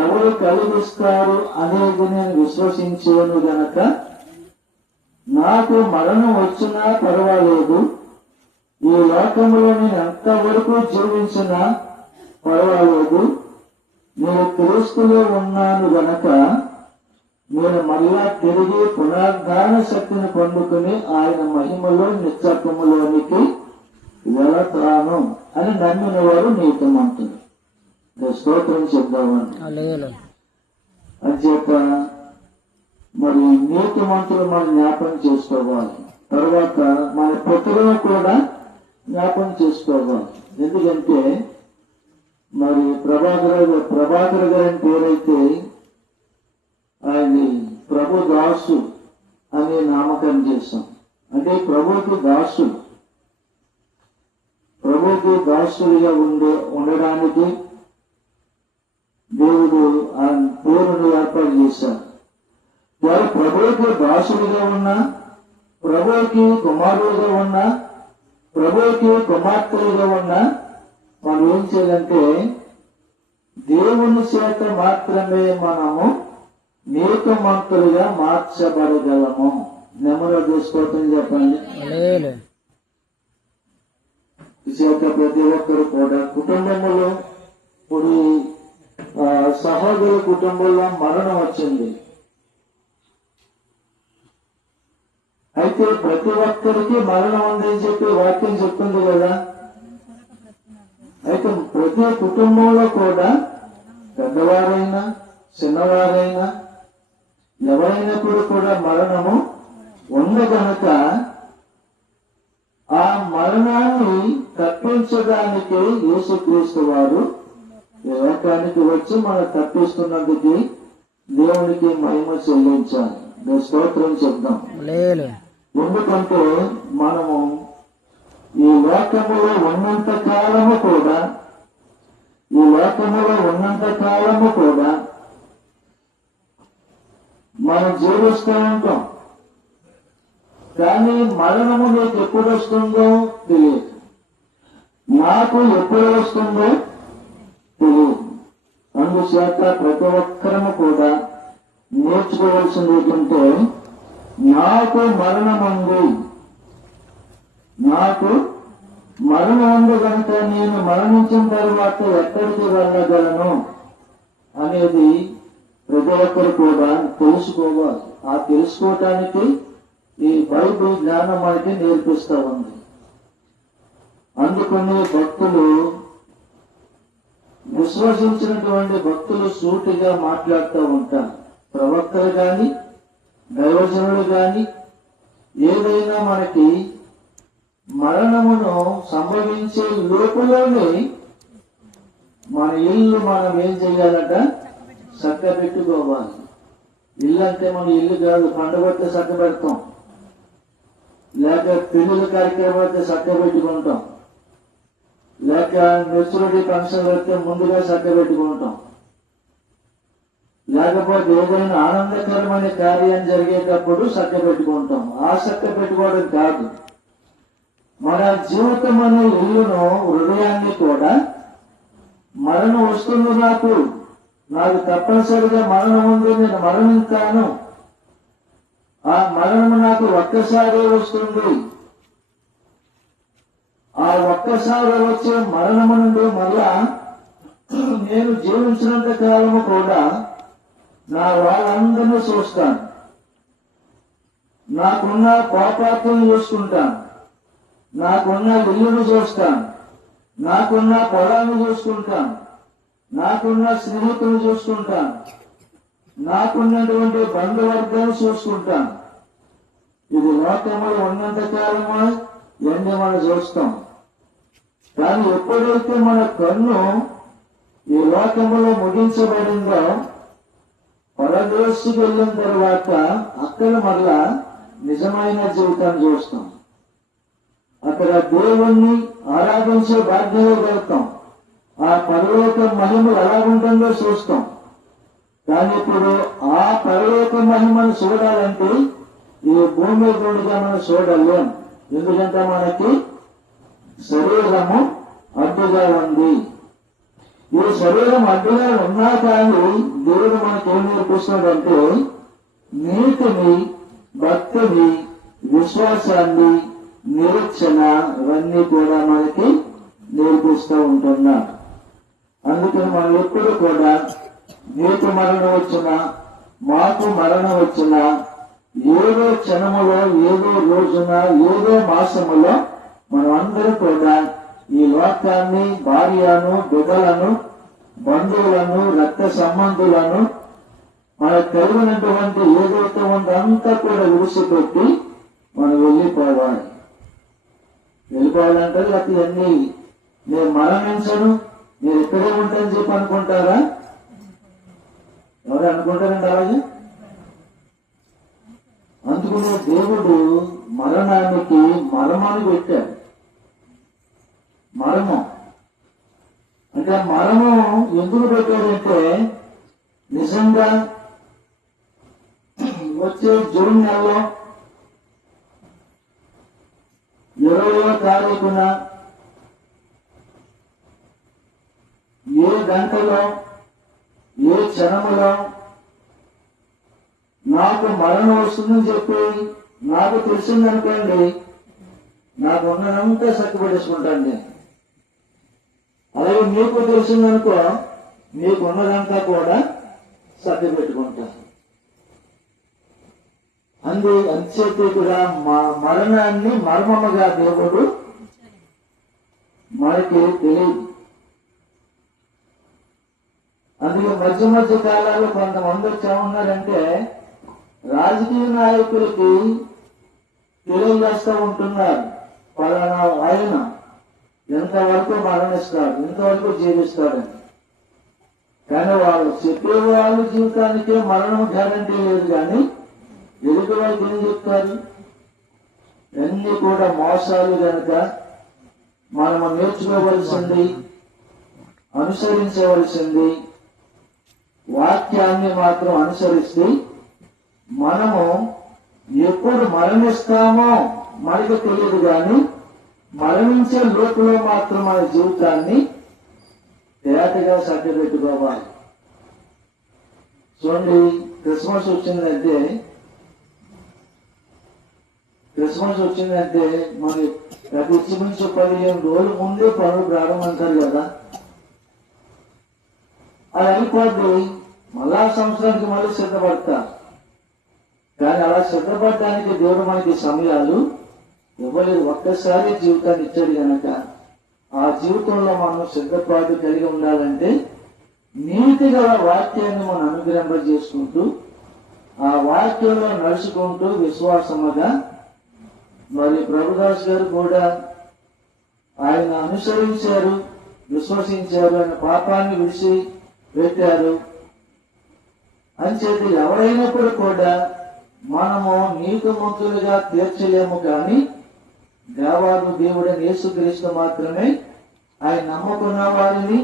ఎవరు కలిగిస్తారు అనేది నేను విశ్వసించాను గనక నాకు మరణం వచ్చినా పర్వాలేదు, ఈ లోకంలో నేను ఎంతవరకు జీవించినా పర్వాలేదు, నేను క్రీస్తులో ఉన్నాను గనక నేను మళ్ళా తిరిగి పునరుద్ధాన శక్తిని పొందుకుని ఆయన మహిమలో నిత్యత్వములోనికి వెళతాను అని నమ్మిన వారు నీతిమంతులు. స్తోత్రం చెప్దామని అంచేత మరి నీతిమంతులు మనం జ్ఞాపకం చేసుకోవాలి. తర్వాత మన పుత్రులను కూడా జ్ఞాపకం చేసుకోవాలి. ఎందుకంటే మరి ప్రభాకర్ గారి పేరైతే ఆయన ప్రభు దాసు అని నామకరణం చేశాం. అంటే ప్రభుకి దాసులుగా ఉండడానికి దేవుడు ఆ పేరును ఏర్పాటు చేశారు. వారు ప్రభువుకి దాసులుగా ఉన్నా, ప్రభువుకి కుమారులుగా ఉన్నా, ప్రభువుకి కుమార్తెలుగా ఉన్నా మనం ఏం చేయాలంటే దేవుని చేత మాత్రమే మనము నీతిమంతులుగా మార్చబడగలము. నెమ్మది తీసుకోవటం చెప్పండి. చేత ప్రతి ఒక్కరు కూడా కుటుంబంలో, ఇప్పుడు సహోదరు కుటుంబంలో మరణం వచ్చింది. అయితే ప్రతి ఒక్కరికి మరణం ఉందని చెప్పి వాక్యం చెప్తుంది కదా. అయితే ప్రతి కుటుంబంలో కూడా పెద్దవారైనా చిన్నవారైనా ఎవరైనప్పుడు కూడా మరణము ఉంది కనుక ఆ మరణాన్ని తప్పించడానికి యేసుక్రీస్తు వారు ఈ లోకానికి వచ్చి మనం తప్పిస్తున్నందుకు దేవునికి మహిమ చెల్లించాలి. స్తోత్రం చెప్దాం. ఎందుకంటే మనము ఈ లోకములో ఉన్నంత కాలము కూడా మనం జీవిస్తూ ఉంటాం. కానీ మరణము నీకు ఎప్పుడు వస్తుందో తెలియదు, నాకు ఎప్పుడు వస్తుందో తెలియదు. అందుచేత ప్రతి ఒక్కరము కూడా నేర్చుకోవాల్సింది ఏంటంటే, నాకు మరణం ఉంది కనుక నేను మరణించిన తర్వాత ఎక్కడికి వెళ్ళగలను అనేది ప్రతి ఒక్కరు కూడా తెలుసుకోవాలి. ఆ తెలుసుకోవటానికి ఈ బైబిల్ జ్ఞానం మనకి నేర్పిస్తా ఉంది. అందుకని భక్తులు, విశ్వసించినటువంటి భక్తులు సూటిగా మాట్లాడుతూ ఉంటారు. ప్రవక్తలు గాని దైవజనులు గాని ఏదైనా మనకి మరణమును సంభవించే లోపలనే మన ఇల్లు మనం ఏం చెయ్యాలట, చక్కబెట్టుకోవాలి. ఇల్లు అంటే మన ఇల్లు కాదు, పండుగ చక్క పెడతాం, లేక పెళ్లిళ్ళ కార్యక్రమం అయితే చక్క పెట్టుకుంటాం, లేక మెచ్యూరిటీ ఫంక్షన్ అయితే ముందుగా చక్క పెట్టుకుంటాం, లేకపోతే ఏదైనా ఆనందకరమైన కార్యం జరిగేటప్పుడు చక్క పెట్టుకుంటాం. ఆ చక్క పెట్టుకోవడం కాదు, మన జీవితం అనే ఇల్లును, హృదయాన్ని కూడా మరణం వస్తుంది, నాకు తప్పనిసరిగా మరణం ఉంది, నేను మరణిస్తాను, ఆ మరణం నాకు ఒక్కసారి వస్తుంది, ఆ ఒక్కసారి వచ్చే మరణము నుండి మళ్ళా నేను జీవించినంత కాలము కూడా నా వాళ్ళందరినీ చూస్తాను, నాకున్న పాపాత్మను చూసుకుంటాను, నాకున్న ఇల్లును చూస్తాను, నాకున్న పొలాన్ని చూసుకుంటాను, నాకున్న స్నేహితులు చూసుకుంటాను, నాకున్నటువంటి బంధువర్గాన్ని చూసుకుంటాను. ఇది లోకంలో ఉన్నంత కాలమా ఇవన్నీ మనం చూస్తాం. కానీ ఎప్పుడైతే మన కన్ను ఈ లోకంలో ముగించబడిందో, పరదేశికి వెళ్ళిన తర్వాత అక్కడ మళ్ళా నిజమైన జీవితాన్ని చూస్తాం. అక్కడ దేవుణ్ణి ఆరాధించే భాగ్యంలో వెళ్తాం. ఆ పరలోక మహిమ ఎలా ఉంటుందో చూస్తాం. కానీ ఇప్పుడు ఆ పరలోక మహిమను చూడాలంటే ఈ భూమి తోడుగా మనం చూడలేం. ఎందుకంటే మనకి శరీరము అడ్డుగా ఉంది. ఈ శరీరం అడ్డుగా ఉన్నా కానీ దేవుడు మనకి ఏం నేర్పిస్తున్నాడంటే, నీతిని, భక్తిని, విశ్వాసాన్ని, నిరీక్షణ ఇవన్నీ కూడా మనకి నేర్పిస్తూ ఉంటున్నాడు. అందుకని మనం ఎప్పుడు కూడా నీకు మరణం వచ్చినా, మాకు మరణం వచ్చినా, ఏదో క్షణములో, ఏదో రోజున, ఏదో మాసములో మనం అందరూ కూడా ఈ లోకాన్ని, భార్యను, బిడ్డలను, బంధువులను, రక్త సంబంధులను, మనకు కలిగినటువంటి ఏదైతే ఉందో అంతా కూడా విడిచిపెట్టి మనం వెళ్ళిపోవాలంటే లేకపోతే ఇవన్నీ నేను మరణించను, నేను ఇక్కడే ఉంటానని చెప్పి అనుకుంటారా? ఎవరు అనుకుంటారండి అలాగే? అందుకనే దేవుడు మరణానికి మరణాన్ని పెట్టాడు. మరణం అంటే మరణం ఎందుకు పెట్టాడంటే, నిజంగా వచ్చే జూన్ నెలలో 20వ తారీఖున ఏ గంటలో, ఏ క్షణములో నాకు మరణం వస్తుందని చెప్పి నాకు తెలిసిందనుకోండి, నాకు ఉన్నదంతా చక్కబెట్టేసుకుంటాను నేను. అలాగే మీకు తెలిసిందనుకో, మీకు ఉన్నదంతా కూడా చక్కబెట్టుకుంటాను. అంచేత కూడా మరణాన్ని మర్మముగా దేవుడు మనకి తెలియదు. అందుకే మధ్య కాలాల్లో కొంతమంది వచ్చామన్నారంటే, రాజకీయ నాయకులకి తెలియజేస్తూ ఉంటున్నారు, పలానా ఆయన ఎంతవరకు మరణిస్తాడు, ఇంతవరకు జీవిస్తాడని. కానీ వాళ్ళు చెప్పేవాళ్ళ జీవితానికే మరణం గ్యారంటీ లేదు, కానీ ఎదుటి వాళ్ళకి ఏం చెప్తారు? అన్ని కూడా మోసాలు కనుక మనము నేర్చుకోవలసింది, అనుసరించవలసింది వాక్యాన్ని మాత్రం అనుసరిస్తే మనము ఎప్పుడు మరణిస్తామో మనకు తెలియదు, కానీ మరణించే లోపల మాత్రం మన జీవితాన్ని తేటగా సర్టిపెట్టుకోవాలి. చూడండి, క్రిస్మస్ వచ్చిందంటే మరి ఇంచుమించు 15 రోజుల ముందే పనులు ప్రారంభించారు కదా. అది అయిపోద్ది, మళ్ళా సంవత్సరానికి మళ్ళీ సిద్ధపడతారు. కానీ అలా సిద్ధపడడానికి దేవుడు మనకి సమయాలు ఇవ్వలేదు. ఒక్కసారి జీవితాన్ని ఇచ్చాడు కనుక ఆ జీవితంలో మనం సిద్ధపాటు కలిగి ఉండాలంటే నీతిగా వాక్యాన్ని మనం అనుగ్రహింపజేసుకుంటూ ఆ వాక్యంలో నడుచుకుంటూ విశ్వాసముగా, మరి ప్రభుదాస్ గారు కూడా ఆయన అనుసరించారు, విశ్వసించారు, ఆయన పాపాన్ని విడిచి పెట్టారు. అంచేది ఎవరైనప్పుడు కూడా మనము నీతిమంతులుగా తీర్చలేము, కానీ దేవాది దేవుడైన యేసుక్రీస్తు మాత్రమే ఆయన నమ్ముకున్న వారిని,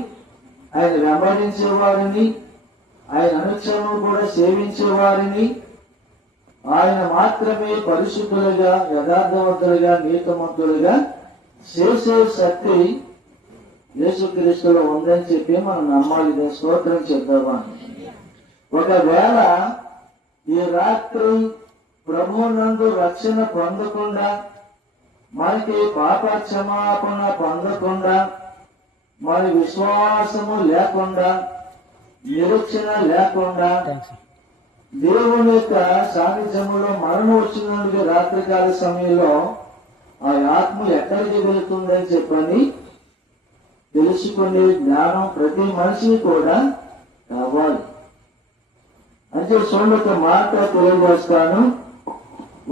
ఆయన వెంబడించే వారిని, ఆయన అనుక్షణం కూడా సేవించే వారిని ఆయన మాత్రమే పరిశుద్ధులుగా, యథార్థవంతులుగా, నీతిమంతులుగా చేసే శక్తి యేసుక్రీస్తులో ఉందని చెప్పి మనం నమ్మాలి. స్తోత్రం చెప్తామా. ఒకవేళ ఈ రాత్రి ప్రభువునందు రక్షణ పొందకుండా, మనకి పాప క్షమాపణ పొందకుండా, మన విశ్వాసము లేకుండా, నిరీక్షణ లేకుండా దేవుని యొక్క సాన్నిధ్యములో మరణం వచ్చినందుకు రాత్రికాల సమయంలో ఆ ఆత్మ ఎక్కడికి వెళుతుందని చెప్పని తెలుసుకునే జ్ఞానం ప్రతి మనిషికి కూడా కావాలి. అంటే చూడండి, ఒక మాట తెలియజేస్తాను.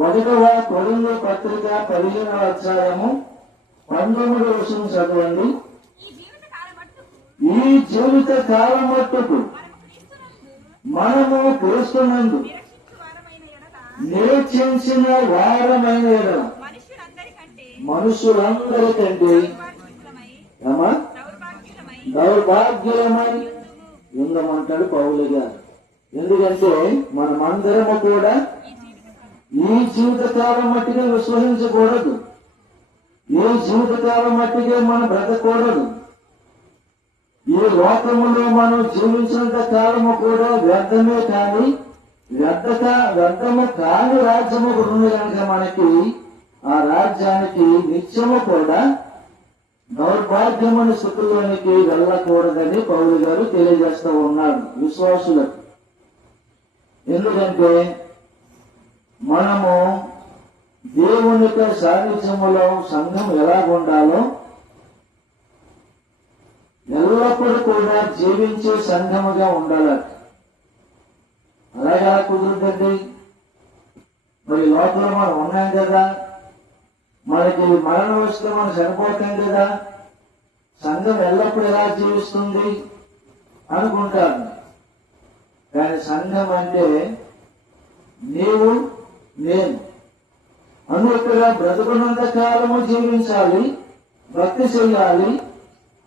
1వ కొరింథీ పత్రిక 15వ అధ్యాయము 19వ వచనం చదవండి. ఈ జీవిత కాలం మట్టుకు మనము క్రీస్తునందు నిరీక్షించిన వారమైన ఎడల మనుషులందరికంటే దౌర్భాగ్యమై ఉందమంటాడు పౌలు గారు. ఎందుకంటే మనమందరము కూడా ఈ జీవితకాలం మట్టిగా విశ్వసించకూడదు, ఈ జీవితకాలం మట్టిగా మనం బ్రతకూడదు. ఈ లోకములో మనం జీవించినంత కాలము కూడా వ్యర్థమే, కానీ వ్యర్థము కాని రాజ్యము ఒకటి ఉంది కనుక మనకి ఆ రాజ్యానికి నిత్యము కూడా దౌర్భాగ్యమైన స్థితిలోనికి వెళ్ళకూడదని పౌలు గారు తెలియజేస్తూ ఉన్నారు విశ్వాసులకు. ఎందుకంటే మనము దేవుని యొక్క సాన్నిధ్యములో సంఘం ఎలాగుండాలో ఎల్లప్పుడూ కూడా జీవించే సంఘముగా ఉండాలట. అలాగే కుదురుతుంది. మరి లోపల మనం ఉన్నాం కదా, మనకి మరణం వస్తే మనం చనిపోతాం కదా, సంఘం ఎల్లప్పుడూ ఎలా జీవిస్తుంది అనుకుంటారు. కానీ సంఘం అంటే నీవు నేను అందుకగా బ్రతుకున్నంత కాలము జీవించాలి, భక్తి చెయ్యాలి,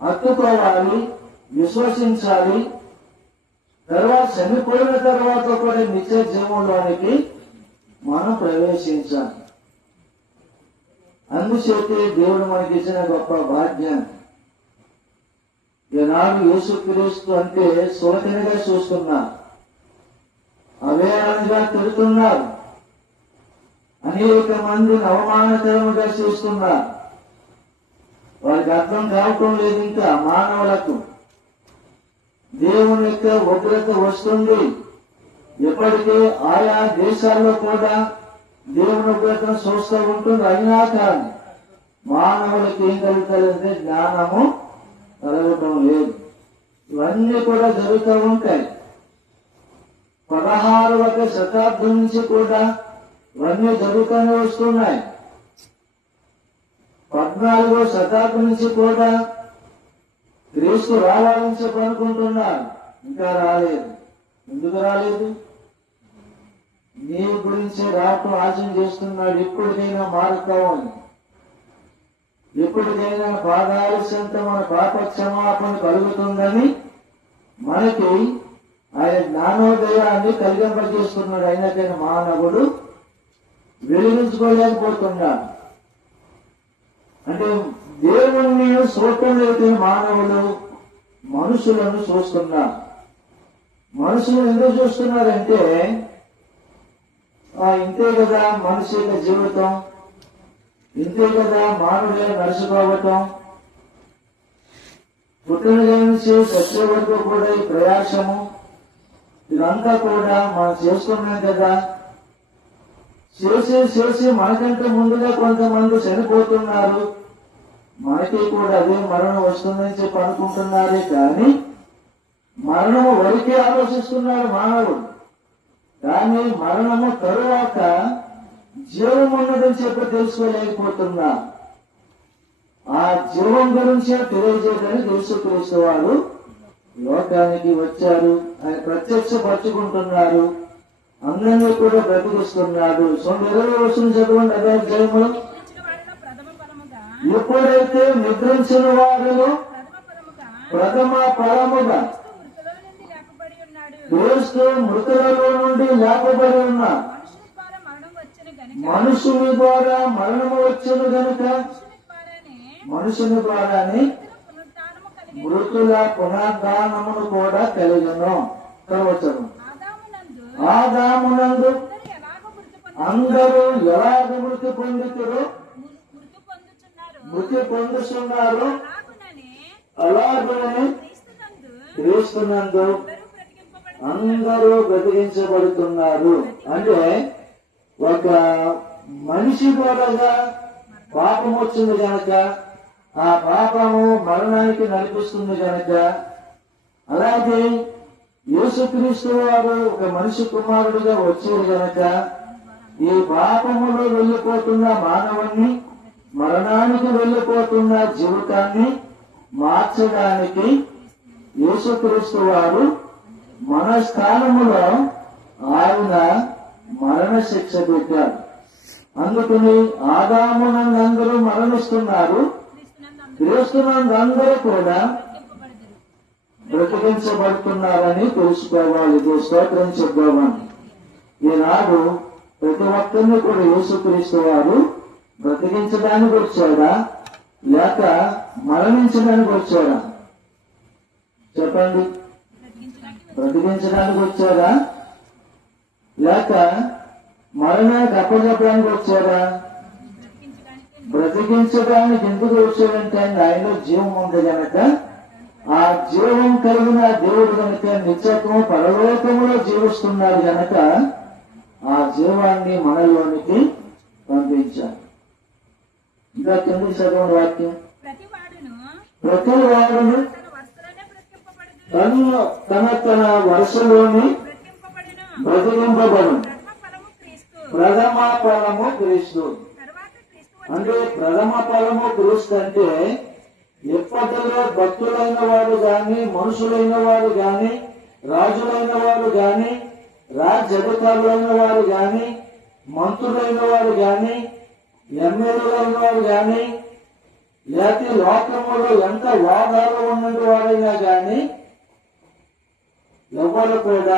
హత్తుకోవాలి, విశ్వసించాలి. తర్వాత చనిపోయిన తర్వాత కూడా నిత్య జీవంలోనికి మనం ప్రవేశించాలి. అందుచేతే దేవుడు మనకి ఇచ్చిన గొప్ప భాగ్యం. ఈనాడు యేసుక్రీస్తు అంటే సోదరిగా చూస్తున్నారు, అవేళగా తిరుగుతున్నారు, అనేక మందిని అవమానకరముగా చూస్తున్నారు. వారికి అర్థం కావటం లేదు. ఇంకా మానవులకు దేవుని యొక్క ఉగ్రత వస్తుంది. ఇప్పటికే ఆయా దేశాల్లో కూడా దేవుని ఉగ్రతను చూస్తూ ఉంటుంది. అయినా కానీ మానవులకి ఏం కలుగుతారంటే జ్ఞానము కలగటం లేదు. ఇవన్నీ కూడా జరుగుతూ ఉంటాయి. 16వ శతాబ్దం నుంచి కూడా ఇవన్నీ జరుగుతూనే వస్తున్నాయి. 14వ శతాబ్దం నుంచి కూడా క్రీస్తు రావాలని చెప్పి అనుకుంటున్నారు, ఇంకా రాలేదు. ఎందుకు రాలేదు? నీ గురించి రావటం ఆశం చేస్తున్నాడు. ఎప్పటికైనా మారుతావు అని, ఎప్పటికైనా పాదాల చెంత మన పాప క్షమాపణ కలుగుతుందని మనకి ఆయన జ్ఞానోదయాన్ని కలిగింపజేస్తున్నాడు. అయినకైనా మానవుడు వెలిగించుకోలేకపోతున్నాడు. అంటే దేవుణ్ణి చూడటం లేదు, మానవులు మనుషులను చూస్తున్నారు. మనుషులు ఎందుకు చూస్తున్నారంటే ఇంతే కదా మనిషి యొక్క జీవితం, ఇంతే కదా మానవుడే నడుచుకోవటం, పుట్టిన నుంచి చచ్చే వరకు కూడా ఈ ప్రయాసము ఇదంతా కూడా మనం చేసుకున్నాం కదా. చేసి మనకంటే ముందుగా కొంతమంది చనిపోతున్నారు, మనకి కూడా అదే మరణం వస్తుందని చెప్పి అనుకుంటున్నారే కానీ మరణము వరకే ఆలోచిస్తున్నాడు మానవుడు. కానీ మరణము తరువాత జీవం ఉన్నదని చెప్పి తెలుసుకోలేకపోతున్నా. ఆ జీవం గురించి తెలియజేయడానికి యేసుక్రీస్తు వారు లోకానికి వచ్చారు. ఆయన ప్రత్యక్షపరుచుకుంటున్నారు, అందరినీ కూడా బ్రతికిస్తున్నాడు. 20వ వచనం చదవండి. అదే జయములు. ఎప్పుడైతే నిద్రించిన వారిలో ప్రథమ ఫలముగా క్రీస్తు మృతులలో నుండి లేపబడి ఉన్న మనుషుని ద్వారా మరణము వచ్చును గనుక మనుషుని ద్వారానే మృతుల పునరుద్ధానమును కూడా కలిగను. కలవచను. ఆదామునందు అందరూ ఎలాగ మృతి పొందుతారో మృతి పొందుతున్నారు, అలాగనే క్రీస్తునందు అందరూ బ్రతికించబడుతున్నారు. అంటే ఒక మనిషి ద్వారా పాపం వచ్చింది కనుక ఆ పాపము మరణానికి నడిపిస్తుంది కనుక, అలాగే యేసుక్రీస్తు వారు ఒక మనిషి కుమారుడిగా వచ్చారు కనుక ఈ పాపములో వెళ్లిపోతున్న మానవుణ్ణి, మరణానికి వెళ్లిపోతున్న జీవితాన్ని మార్చడానికి యేసుక్రీస్తు వారు మన స్థానములో ఆయన మరణ శిక్ష పెట్టారు. అందుకని ఆదామునందు అందరూ మరణిస్తున్నారు, క్రీస్తునందు అందరూ కూడా బ్రతికించబడుతున్నారని తెలుసుకోవాలి. స్తోత్రం చెప్దామని ఈనాడు ప్రతి ఒక్కరిని కూడా యేసుక్రీస్తు వారు బ్రతికించడానికి వచ్చాడా లేక మరణించడానికి వచ్చాడా? చెప్పండి. బ్రతికించడానికి వచ్చాడా లేక మరణానికి అప్పచెప్పడానికి వచ్చాడా? బ్రతికించడానికి ఎందుకు వచ్చాడంటే ఆయనలో జీవం ఉంది కనుక, ఆ జీవం కలిగిన దేవుడు కనుక నిత్యత్వం పరలోకములో జీవిస్తున్నాడు కనుక ఆ జీవాన్ని మనలోనికి పంపించాడు. ఇంకా కిందకి చదవండి వాక్యం. ప్రతి వాడును తన వరుసలోని బ్రతికింపబడు. ప్రథమ ఫలము క్రీస్తు. అంటే ప్రథమ ఫలము క్రీస్తు అంటే ఎప్పటిలో భక్తులైన వారు గాని, మనుషులైన వారు గాని, రాజులైన వారు గాని, రాజ్యాధికారులైన వారు గాని, మంత్రులైన వారు గాని, ఎమ్మెల్యేలైన వారు గాని, లేకపోతే లోకములో ఎంత వాదాలు ఉన్నట్టు వారైనా గాని ఎవరు కూడా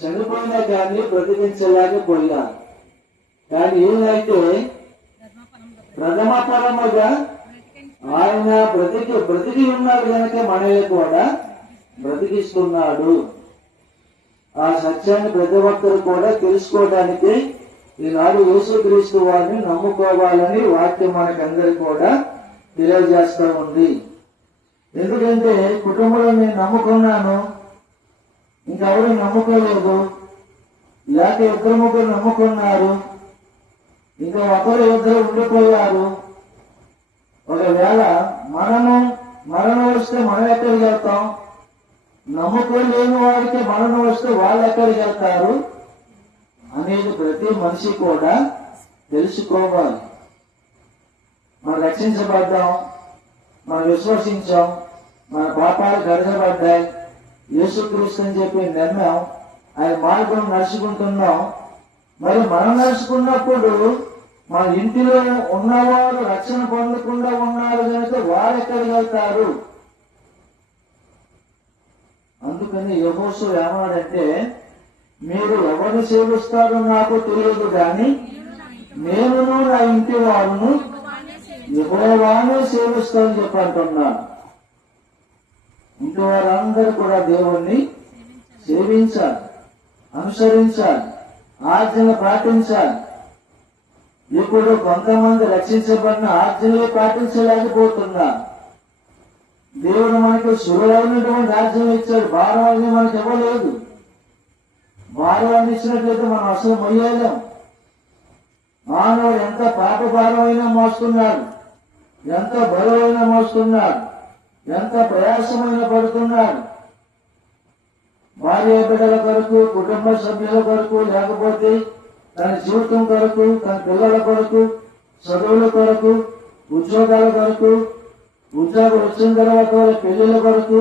చనిపోయినా కానీ బ్రతికించలేకపోయారు. కానీ ఏదైతే ప్రథమ ఫలముగా ఆయన బ్రతికి ఉన్నాడు కనుక మనల్ని కూడా బ్రతికిస్తున్నాడు. ఆ సత్యాన్ని ప్రతి ఒక్కరు కూడా తెలుసుకోవడానికి ఈనాడు యేసుక్రీస్తు వారిని నమ్ముకోవాలని వాక్యం మనకందరికి కూడా తెలియజేస్తా ఉంది. ఎందుకంటే కుటుంబంలో నేను నమ్ముకున్నాను, ఇంకెవరు నమ్ముకోలేదు, లేక ఇద్దరు ముగ్గురు నమ్ముకున్నారు, ఇంకా ఒకరు ఇద్దరు ఉండిపోయారు. ఒకవేళ మరణం వస్తే మనం ఎక్కడికి వెళ్తాం? నమ్ముకోలేని వారికి మరణం వస్తే వాళ్ళు ఎక్కడికి వెళ్తారు అనేది ప్రతి మనిషి కూడా తెలుసుకోవాలి. మనం రక్షించబడ్డాం, మనం విశ్వసించాం, మన పాపాలు కడగబడ్డాయి, యేసుక్రీస్తు అని చెప్పి నిర్ణయం, ఆయన మార్గం నడుచుకుంటున్నాం. మరి మనం నడుచుకున్నప్పుడు మన ఇంటిలో ఉన్నవారు రక్షణ పొందకుండా ఉన్నారు కనుక వారు ఎక్కడికి వెళ్తారు? అందుకని యెహోషువ ఏమన్నాడంటే, మీరు ఎవరిని సేవిస్తారో నాకు తెలియదు కానీ నేనును నా ఇంటి వారును యెహోవానే సేవిస్తానని చెప్పి అంటున్నాను. ఇంటి వారందరూ కూడా దేవుణ్ణి సేవించాలి, అనుసరించాలి, ఆజ్ఞలు పాటించాలి. ఇప్పుడు కొంతమంది రక్షించబడిన ఆజ్ఞలే పాటించలేకపోతున్నారు. దేవుడు మనకి సులువైనటువంటి రాజ్యం ఇచ్చాడు, భారవాన్ని మనకి ఇవ్వలేదు. భారవాన్ని ఇచ్చినట్లయితే మనం అసలు మొయ్యలేం. మానవుడు ఎంత పాప భారమైనా మోస్తున్నాడు, ఎంత బరువైనా మోస్తున్నాడు, ఎంత ప్రయాసమైన పడుతున్నాడు. భార్య బిడ్డల కొరకు, కుటుంబ సభ్యుల కొరకు, లేకపోతే తన జీవితం కొరకు, తన పిల్లల కొరకు, చదువుల కొరకు, ఉద్యోగాల కొరకు, ఉద్యోగం వచ్చిన తర్వాత వాళ్ళ పెళ్లిళ్ళ కొరకు,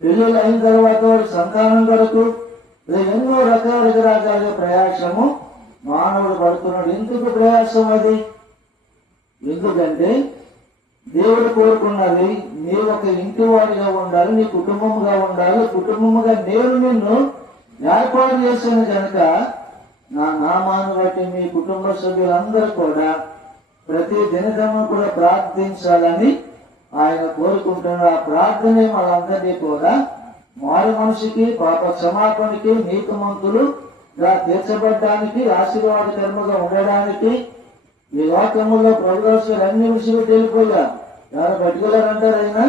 పెళ్లిళ్ళు అయిన తర్వాత వాళ్ళ సంతానం కొరకు, ఎన్నో రకాల ప్రయాసము మానవుడు పడుతున్నాడు. ఎందుకు ప్రయాసం అది? ఎందుకంటే దేవుడు కోరుకున్నది నీ ఒక ఇంటి వాడిగా ఉండాలి, నీ కుటుంబముగా ఉండాలి. కుటుంబముగా నేను నిన్ను ఏర్పాటు చేశాను కనుక నా నామాన్ని బట్టి మీ కుటుంబ సభ్యులందరూ కూడా ప్రతి దినదము కూడా ప్రార్థించాలని ఆయన కోరుకుంటున్న ఆ ప్రార్థనే మనందరినీ కూడా మారు మనిషికి, పాప క్షమాపణకి, నీతిమంతులుగా తీర్చబడ్డానికి, ఆశీర్వాదకరముగా ఉండడానికి, ఈ లోకములో ప్రభుత్వాలు అన్ని విషయాలు వెళ్ళిపోయారు. ఎవరు పట్టుకెళ్ళారంటారు? అయినా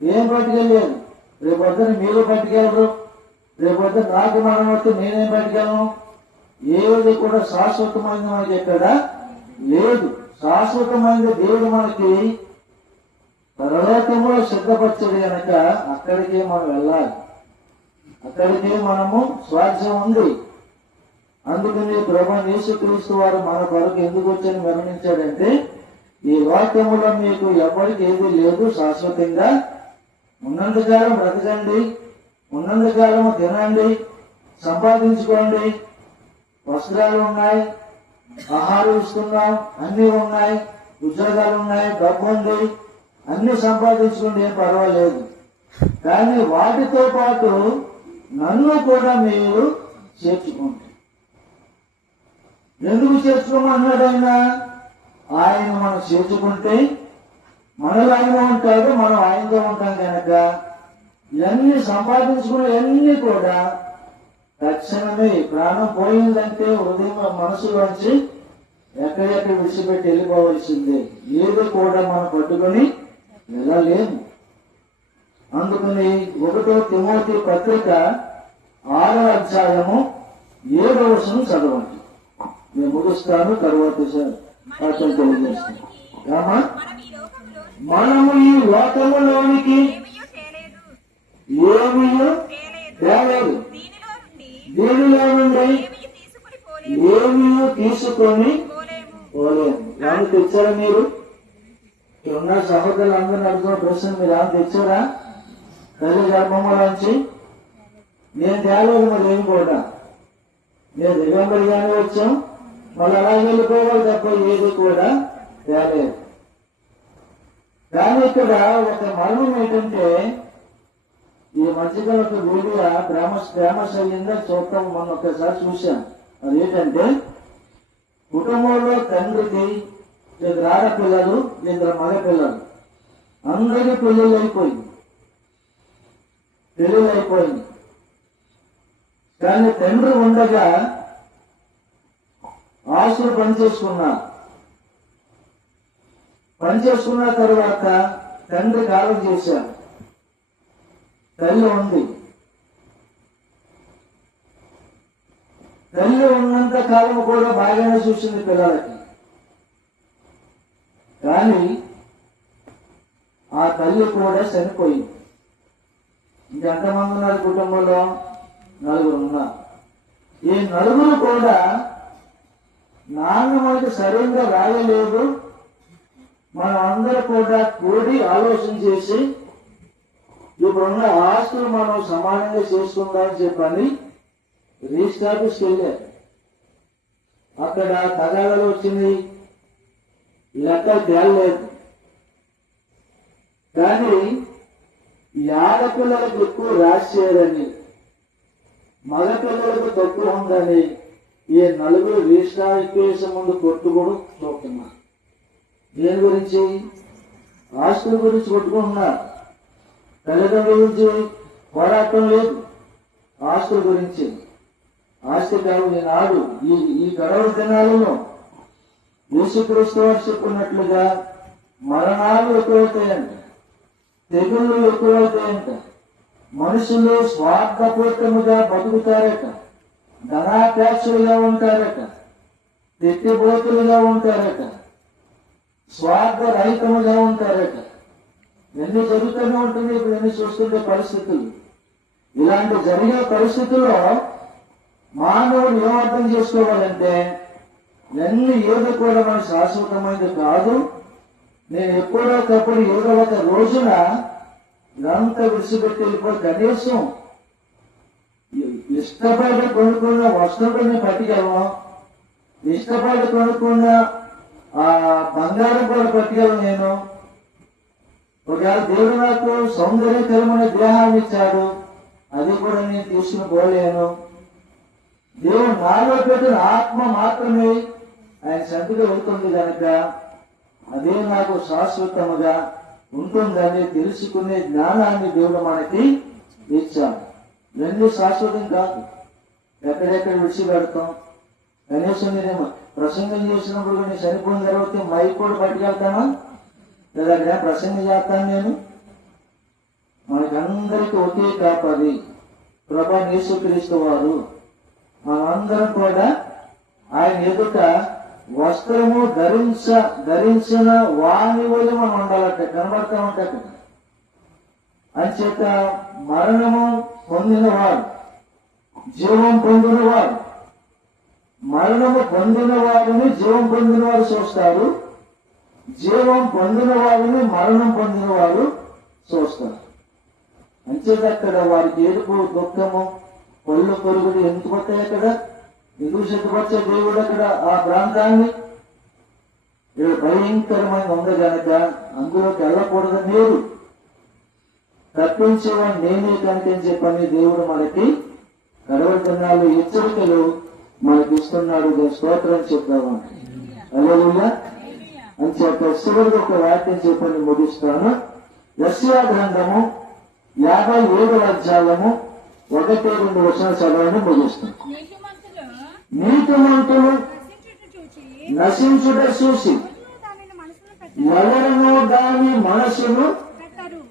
ఏం పట్టుకెళ్ళలేదు. రేపొద్దున మీరు పట్టుకెళ్ళరు, రేపొద్దున నాకు మనం వస్తే నేనేం పట్టుకెళ్ళను. ఏది కూడా శాశ్వతమైంది మనకి చెప్పాడా? లేదు. శాశ్వతమైంది దేవుడు మనకి పరలోకములో సిద్ధపరచడు కనుక అక్కడికే మనం వెళ్ళాలి, అక్కడికే మనము స్వార్థం ఉంది. అందుకని ప్రభువైన యేసుక్రీస్తు వారు మన కొరకు ఎందుకు వచ్చని మరణించాడంటే, ఈ లోకములో మీకు ఎవరికి ఏది లేదు, శాశ్వతంగా ఉన్నంతకాలం బ్రతకండి, ఉన్నంతకాలము తినండి, సంపాదించుకోండి. వస్త్రాలు ఉన్నాయి, ఆహారం ఇస్తున్నాం, అన్ని ఉన్నాయి, ఉద్యోగాలు ఉన్నాయి, డబ్బు ఉంది, అన్ని సంపాదించుకోండి, ఏం పర్వాలేదు. కానీ వాటితో పాటు నన్ను కూడా మీరు చేర్చుకోండి. ఎందుకు చేర్చుకోమన్నాడు ఆయన? ఆయన మనం చేర్చుకుంటే మనలో ఆయన ఉంటాడు, మనం ఆయనతో ఉంటాం కనుక ఇవన్నీ సంపాదించుకున్న ఇవన్నీ కూడా తక్షణమే ప్రాణం పోయిందంటే హృదయం మనసులోంచి ఎక్కడెక్కడ విడిచిపెట్టి వెళ్ళిపోవలసిందే. ఏదో కూడా మనం పట్టుకొని వెళ్ళలేము. అందుకని 1 తిమోతి పత్రిక 6వ అధ్యాయము 7వ వచనం చదవండి. నేను ముగిస్తాను, తర్వాత వాక్యం తెలియజేస్తాను. ఏమా? మనము ఈ లోకములోనికి ఏమీ తేలేదు, దీనిలో నుండి ఏమీ తీసుకొని పోలేము. ఏమి తెచ్చారా మీరు? ఉన్న సహోదరులు అందరూ అడుగుతున్న ప్రశ్న, మీరు ఏమైనా తెచ్చారా తల్లి గర్భంలోంచి? నేను తేలేదు. మరి ఏమి కూడా నేను దిగంబరిగానే వచ్చాం, మళ్ళీ అలా వెళ్ళిపోవాలి తప్ప ఏది కూడా తేలేదు. కానీ ఇక్కడ ఒక మర్మం ఏంటంటే, ఈ మధ్యకాల ఒక వీడియో ఫేమస్ అయ్యిందో చూడటం మొన్న ఒకసారి చూశాను. అదేంటంటే, కుటుంబంలో తండ్రికి 2 ఆడపిల్లలు, 2 మగపిల్లలు, అందరికీ పెళ్ళిళ్ళు అయిపోయింది. కానీ తండ్రి ఉండగా ఆస్తులు పనిచేసుకున్న తర్వాత తండ్రికి ఆలోచన చేశారు. తల్లి ఉంది, తల్లి ఉన్నంత కాలం కూడా బాగానే చూసింది పిల్లలకి. కానీ ఆ తల్లి కూడా చనిపోయింది. ఇంకెంతమంది ఉన్నారు కుటుంబంలో? 4 ఉన్నారు. ఈ 4 కూడా నాన్న మనకి సరిగ్గా రాయలేదు, మనం అందరూ కూడా కూడి ఆలోచన చేసి ఇప్పుడున్న ఆస్తులు మనం సమానంగా చేసుకుందామని చెప్పని రిజిస్టర్ ఆఫీస్కి వెళ్ళారు. అక్కడ తగాదాలు వచ్చింది, లెక్కలు తేలలేదు. కానీ ఈ ఆడపిల్లలకు ఎక్కువ రాసి చేయరని, మగపిల్లలకు తక్కువ ఉందని ఈ నలుగురు రిజిస్టర్ ఎక్కేసే ముందు కొట్టుకోడు చూస్తున్నారు. దేని గురించి? ఆస్తుల గురించి కొట్టుకుంటున్నారు. తల్లిదండ్రుల గురించి పోరాటం లేదు, ఆస్తుల గురించి. ఆస్తి కాదు ఈనాడు ఈ గడవ దినాలలో యేసుక్రీస్తు వారు చెప్పినట్లుగా మరణాలు ఎక్కువవుతాయంట, తెగుళ్ళు ఎక్కువవుతాయంట, మనుషులు స్వార్థపూర్తముగా బతుకుతారట, ధనాపేక్షలుగా ఉంటారట, తెట్టిబోతులుగా ఉంటారట, స్వార్థ రహితముగా ఉంటారట. ఎన్ని జరుగుతూనే ఉంటుంది. ఇప్పుడు ఎన్ని చూస్తుంటే పరిస్థితులు. ఇలాంటి జరిగే పరిస్థితుల్లో మానవుడు ఏం అర్థం చేసుకోవాలంటే, ఇవన్నీ ఏదో కూడా మన శాశ్వతమైనది కాదు. నేను ఎప్పుడో ఒకప్పుడు ఏదో ఒక రోజున ఇదంతా విడిచిపెట్టి వెళ్ళిపోయి కనీసం ఇష్టపడి కొనుక్కున్న వస్తువుని పట్టుకెళ్ళను, ఇష్టపడి కొనుక్కున్న ఆ బంగారం కూడా పట్టుకెళ్ళను. నేను ఒకవేళ దేవుడు నాకు సౌందర్యకరమైన దేహాన్ని ఇచ్చాడు, అది కూడా నేను తీసుకుని పోలేను. దేవుడు నాలో పెట్టిన ఆత్మ మాత్రమే ఆయన సంతగా వెళ్తుంది కనుక అదే నాకు శాశ్వతముగా ఉంటుందని తెలుసుకునే జ్ఞానాన్ని దేవుడు మనకి ఇచ్చాడు. రెండు శాశ్వతం కాదు, ఎక్కడెక్కడ విడిచిపెడతాం. కనీసం నేను ప్రసంగం చేసినప్పుడు నేను చనిపోయిన తర్వాత మైక్ కూడా పట్టుకెళ్తానా, లేదా అక్కడ ప్రసంగం చేస్తాను నేను? మనకందరికీ ఒకే కాపరి ప్రభు యేసుక్రీస్తు వారు. మనందరం కూడా ఆయన ఎదుట వస్త్రము ధరించిన వాణి వల్ల మనం ఉండాలట, కనబడతా ఉంటా కదా. అంచేత మరణము పొందినవాడు, జీవం పొందినవాడు, మరణము పొందిన వారిని జీవం పొందిన వారు చూస్తారు, జీవం పొందిన వారిని మరణం పొందిన వారు చూస్తారు. అంచేత అక్కడ వారికి ఏడుపు దుఃఖము పళ్ళు పొరుగుడు ఎందుకు వస్తాయి? అక్కడ ఎందుకు సిద్ధపరిచే దేవుడు అక్కడ ఆ ప్రాంతాన్ని? ఇక్కడ భయంకరమైన ఉంది కనుక అందులోకి వెళ్ళకూడదు. మీరు తప్పించేవాడు నేనే కనుక అని చెప్పని దేవుడు మనకి కడవడుతున్నాడు, హెచ్చరికలు మనకి ఇస్తున్నాడు. స్తోత్రం చెప్తామండి. హల్లెలూయా అని చెప్పి చివరికి ఒక వాక్యం చెప్పని ముగిస్తాను. యెషయా గ్రంథము 57వ అధ్యాయము 1-2 వచనాలు చదవని ముగిస్తాను. నీతిమంతులు నశించుట చూసి ఎవరను దాని మనసును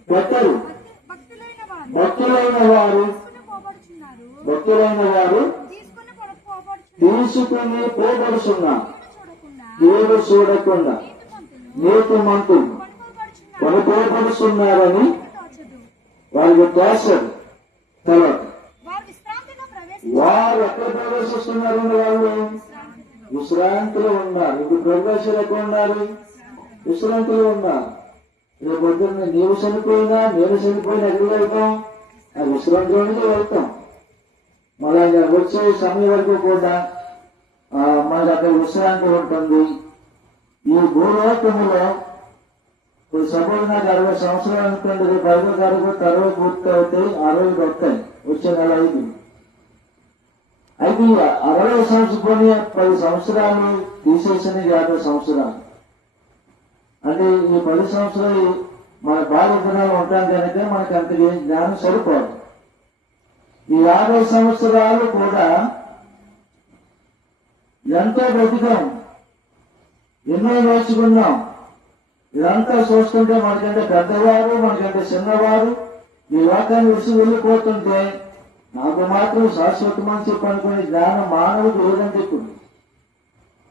పెట్టరు. భక్తులైన వారు తీసుకుని పోగొడుచున్నారు. దేవుడు చూడకుండా నీతిమంతులు కొనుకోబడుతున్నారని వారికి తోచదు. తర్వాత వారు ఎక్కడ ప్రవేశిస్తున్నారండి? వాళ్ళు విశ్రాంతిలో ఉన్నారు. ఇప్పుడు ప్రవేశాలు ఎక్కడ ఉన్నారు? విశ్రాంతిలో ఉన్నారు. రేపు పొద్దున్న నీవు చనిపోయినా నేను చనిపోయినా ఎక్కడ వెళ్తాం? ఆ విశ్రాంతిలోనికి వెళ్తాం. మళ్ళీ వచ్చే సమయం వరకు కూడా మనకు అక్కడ విశ్రాంతి ఉంటుంది. ఈ భూలోకములో ఇప్పుడు సపోజ్ నాకు 60 సంవత్సరాలు అనుకోండి, రేపు 5వ తారీఖు 60 పూర్తి అవుతాయి, 60 వస్తాయి వచ్చే నెల 5. అయితే 60 సంవత్సరం 10 సంవత్సరాలు తీసేసిన 50 సంవత్సరాలు అంటే ఈ 10 సంవత్సరాలు మన బాల్య దినాలు ఉంటాం కనుక మనకి అంత జ్ఞానం సరిపోదు. ఈ 50 సంవత్సరాలు కూడా ఎంతో బ్రతికాం, ఎన్నో నేర్చుకున్నాం. ఇదంతా చూస్తుంటే మనకంటే పెద్దవారు, మనకంటే చిన్నవారు ఈ లోకాన్ని విడిచి వెళ్ళిపోతుంటే నాకు మాత్రం శాశ్వతమని చెప్పి అనుకునే జ్ఞానం మానవుడు లేదంటే ఇప్పుడు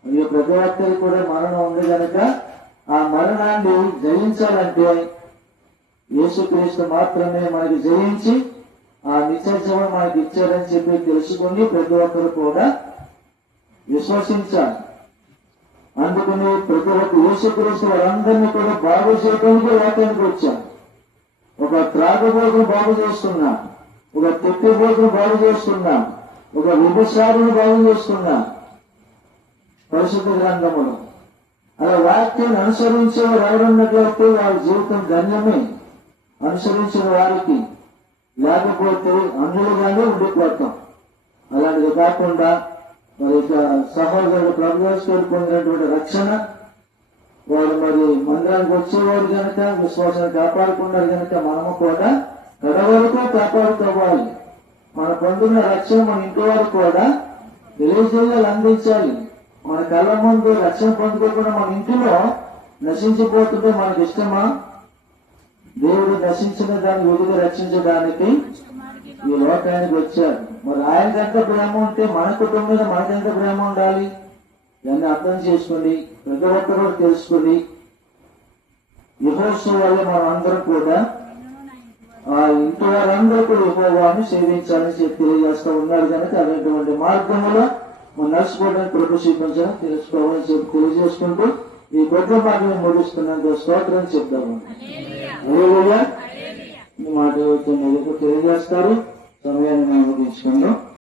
ఈ ప్రతి ఒక్కరికి కూడా మరణం ఉంది కనుక ఆ మరణాన్ని జయించాలంటే యేసుక్రీస్తు మాత్రమే మనకి జయించి ఆ నిత్యజీవం మనకి ఇచ్చారని చెప్పి తెలుసుకుని ప్రతి ఒక్కరు కూడా విశ్వసించాలి. అందుకని ప్రతి ఒక్క యేసుక్రీస్తు వారందరినీ కూడా బాగు చేయడానికి వాక్యానికి వచ్చాను. ఒక త్రాగబోతును బాగు చేస్తున్నా, ఒక తిప్పిబోతును బాగు చేస్తున్నా, ఒక వ్యభిచారుని బాగు చేస్తున్నా పరిశుద్ధ గ్రంథములో. అలా వాక్యాన్ని అనుసరించేవారు ఎవరున్నట్లయితే వారి జీవితం ధన్యమే అనుసరించిన వారికి, లేకపోతే అందులోగానే ఉండిపోతాం. అలాంటిది కాకుండా మరి సహోదరుడు ప్రభుత్వం పొందినటువంటి రక్షణ, వాడు మరి మందిరానికి వచ్చేవాడు కనుక విశ్వాసాన్ని కాపాడుకున్నారు కనుక మనము కూడా కడవరకు కాపాడుకోవాలి. మన పొందిన రక్షణ మన ఇంటి వారు కూడా తెలియజేయాలి, అందించాలి. మన కళ్ళ ముందు రక్షణ పొందుకోకుండా మన ఇంటిలో నశించిపోతుంటే మనకి ఇష్టమా? దేవుడు నశించిన దాన్ని వెలుగు రక్షించడానికి ఈ లోకానికి వచ్చారు. మరి ఆయనకంత ప్రేమ ఉంటే మన కుటుంబం మీద మనకెంత ప్రేమ ఉండాలి? దాన్ని అర్థం చేసుకుని ప్రతి ఒక్కరు తెలుసుకుని యెహోషువ వల్ల మనం అందరం కూడా ఆ ఇంటి వారందరూ కూడా యెహోవాను సేవించాలని చెప్పి తెలియజేస్తూ ఉన్నారు కనుక అటువంటి మార్గంలో మనం నడుచుకోవడానికి ప్రభు చూపించాలని తెలుసుకోవాలని చెప్పి తెలియజేసుకుంటూ ఈ గొప్ప మాటలను ముగిస్తున్నాను. స్తోత్రం చెప్తాము. ఈ మాట తెలియజేస్తారు. సమయాన్ని మేము ముగించుకుందాం.